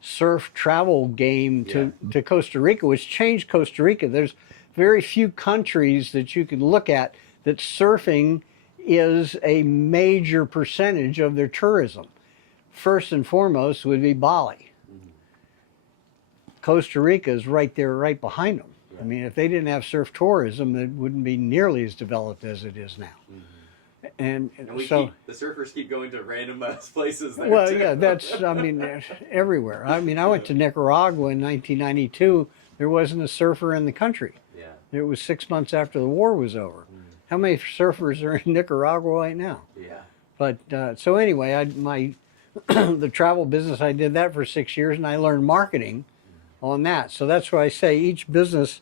surf travel game to Costa Rica, which changed Costa Rica. There's very few countries that you can look at that surfing is a major percentage of their tourism. First and foremost would be Bali. Costa Rica is right there, right behind them. I mean, if they didn't have surf tourism, it wouldn't be nearly as developed as it is now. And so the surfers keep going to random places there well, too. yeah, that's, I mean, everywhere. I mean, I went to Nicaragua in 1992. There wasn't a surfer in the country. Yeah. It was 6 months after the war was over. How many surfers are in Nicaragua right now? Yeah. But so anyway, the travel business, I did that for 6 years, and I learned marketing on that. So that's why I say each business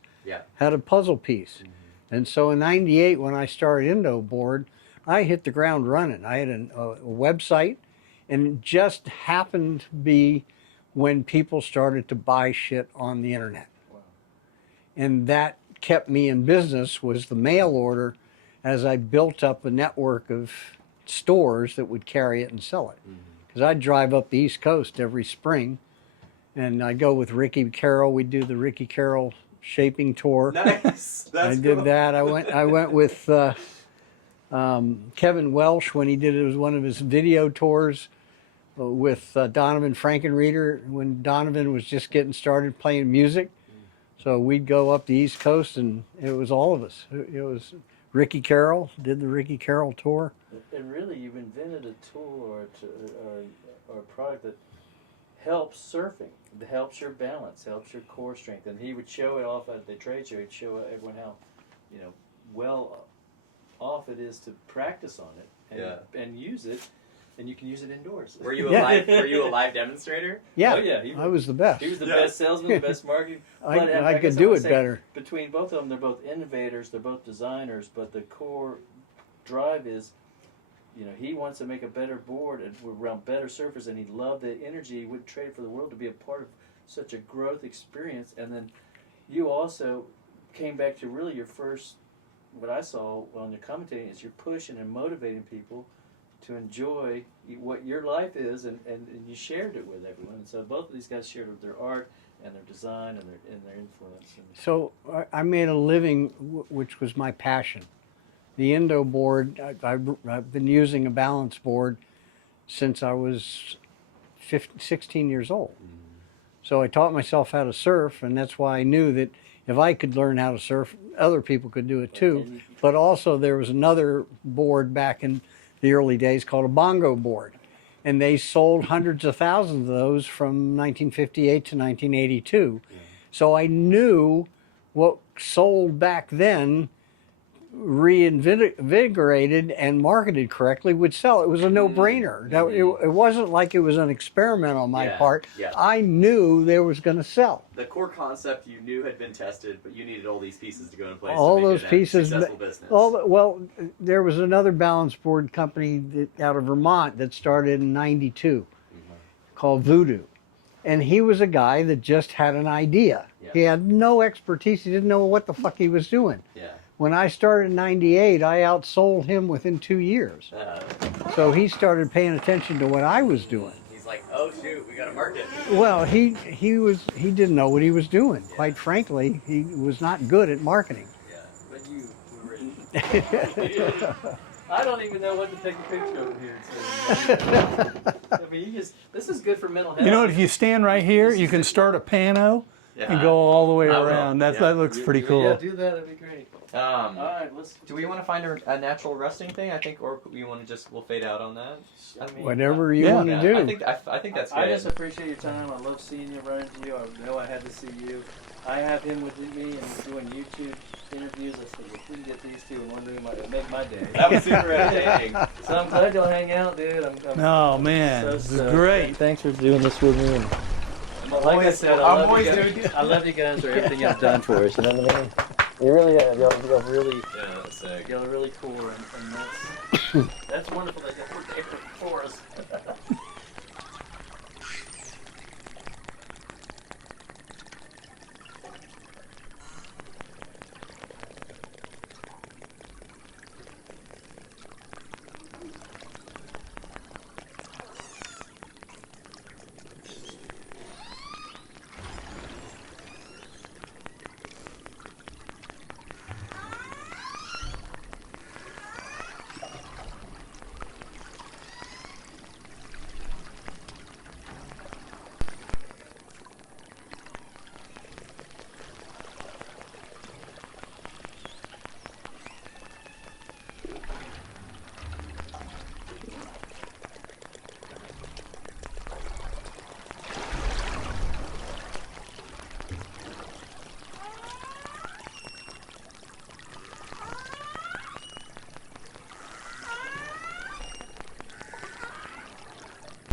had a puzzle piece. And so in '98, when I started Indo Board, I hit the ground running. I had a website, and it just happened to be when people started to buy shit on the internet. Wow. And that kept me in business, was the mail order, as I built up a network of stores that would carry it and sell it. Because I'd drive up the East Coast every spring, and I'd go with Ricky Carroll. We'd do the Ricky Carroll shaping tour. Nice. That's I did cool. that. I went with Kevin Welsh when he did it. It was one of his video tours with Donovan Frankenreader when Donovan was just getting started playing music. So we'd go up the East Coast, and it was all of us. It was Ricky Carroll, did the Ricky Carroll tour. And really, you've invented a tool or a product that helps surfing, that helps your balance, helps your core strength. And he would show it off at the trade show. He'd show everyone how, well off it is to practice on it and use it, and you can use it indoors. Were you a live demonstrator? Yeah, Oh, yeah, I was the best. He was the best salesman, the best marketing. I could do it better. Between both of them, they're both innovators, they're both designers, but the core drive is, he wants to make a better board and around better surfers, and he loved the energy. He would trade for the world to be a part of such a growth experience. And then you also came back to really your first, what I saw on your commentating is you're pushing and motivating people to enjoy what your life is, and you shared it with everyone. And so both of these guys shared with their art and their design and their influence. So I made a living, which was my passion. The Indo board, I've been using a balance board since I was 16 years old. So I taught myself how to surf, and that's why I knew that if I could learn how to surf, other people could do it too. But also there was another board back in the early days called a bongo board. and they sold hundreds of thousands of those from 1958 to 1982. So I knew what sold back then, reinvigorated and marketed correctly, would sell. It was a no-brainer. It wasn't like it was an experiment on my part. Yeah. I knew they was going to sell. The core concept you knew had been tested, but you needed all these pieces to go in place. All to make those it a pieces. successful business. Well, there was another balance board company out of Vermont that started in '92 called Voodoo. And he was a guy that just had an idea. Yeah. He had no expertise. He didn't know what the fuck he was doing. Yeah. When I started in '98, I outsold him within 2 years. So he started paying attention to what I was doing. He's like, oh shoot, we got to market. Well, he didn't know what he was doing. Quite frankly, he was not good at marketing. Yeah, but you were in. I don't even know what to take a picture of here. I mean, this is good for mental health. You know what? If you stand right here, you can start a pano and go all the way I will. around. That looks pretty Yeah, cool. do that. That'd be great. All right, let's. Do we want to find a natural resting thing? I think, or we want to just we'll fade out on that. I mean, Whatever you Yeah. want to do. I think that's good. I just appreciate your time. I love seeing you, running into you. I know I had to see you. I have him with me and doing YouTube interviews. I said, if we can get these two in one room, it'd make my day. That was super entertaining. So I'm glad you'll hang out, dude. Oh man, so this is stoked. great. Thanks for doing this with me. And like I said, I'm always doing. I love you guys for everything you've done for us. You know what I mean? You really have. Y'all really, Yeah, that's sick. y'all are really cool, and that's wonderful that y'all were there for us.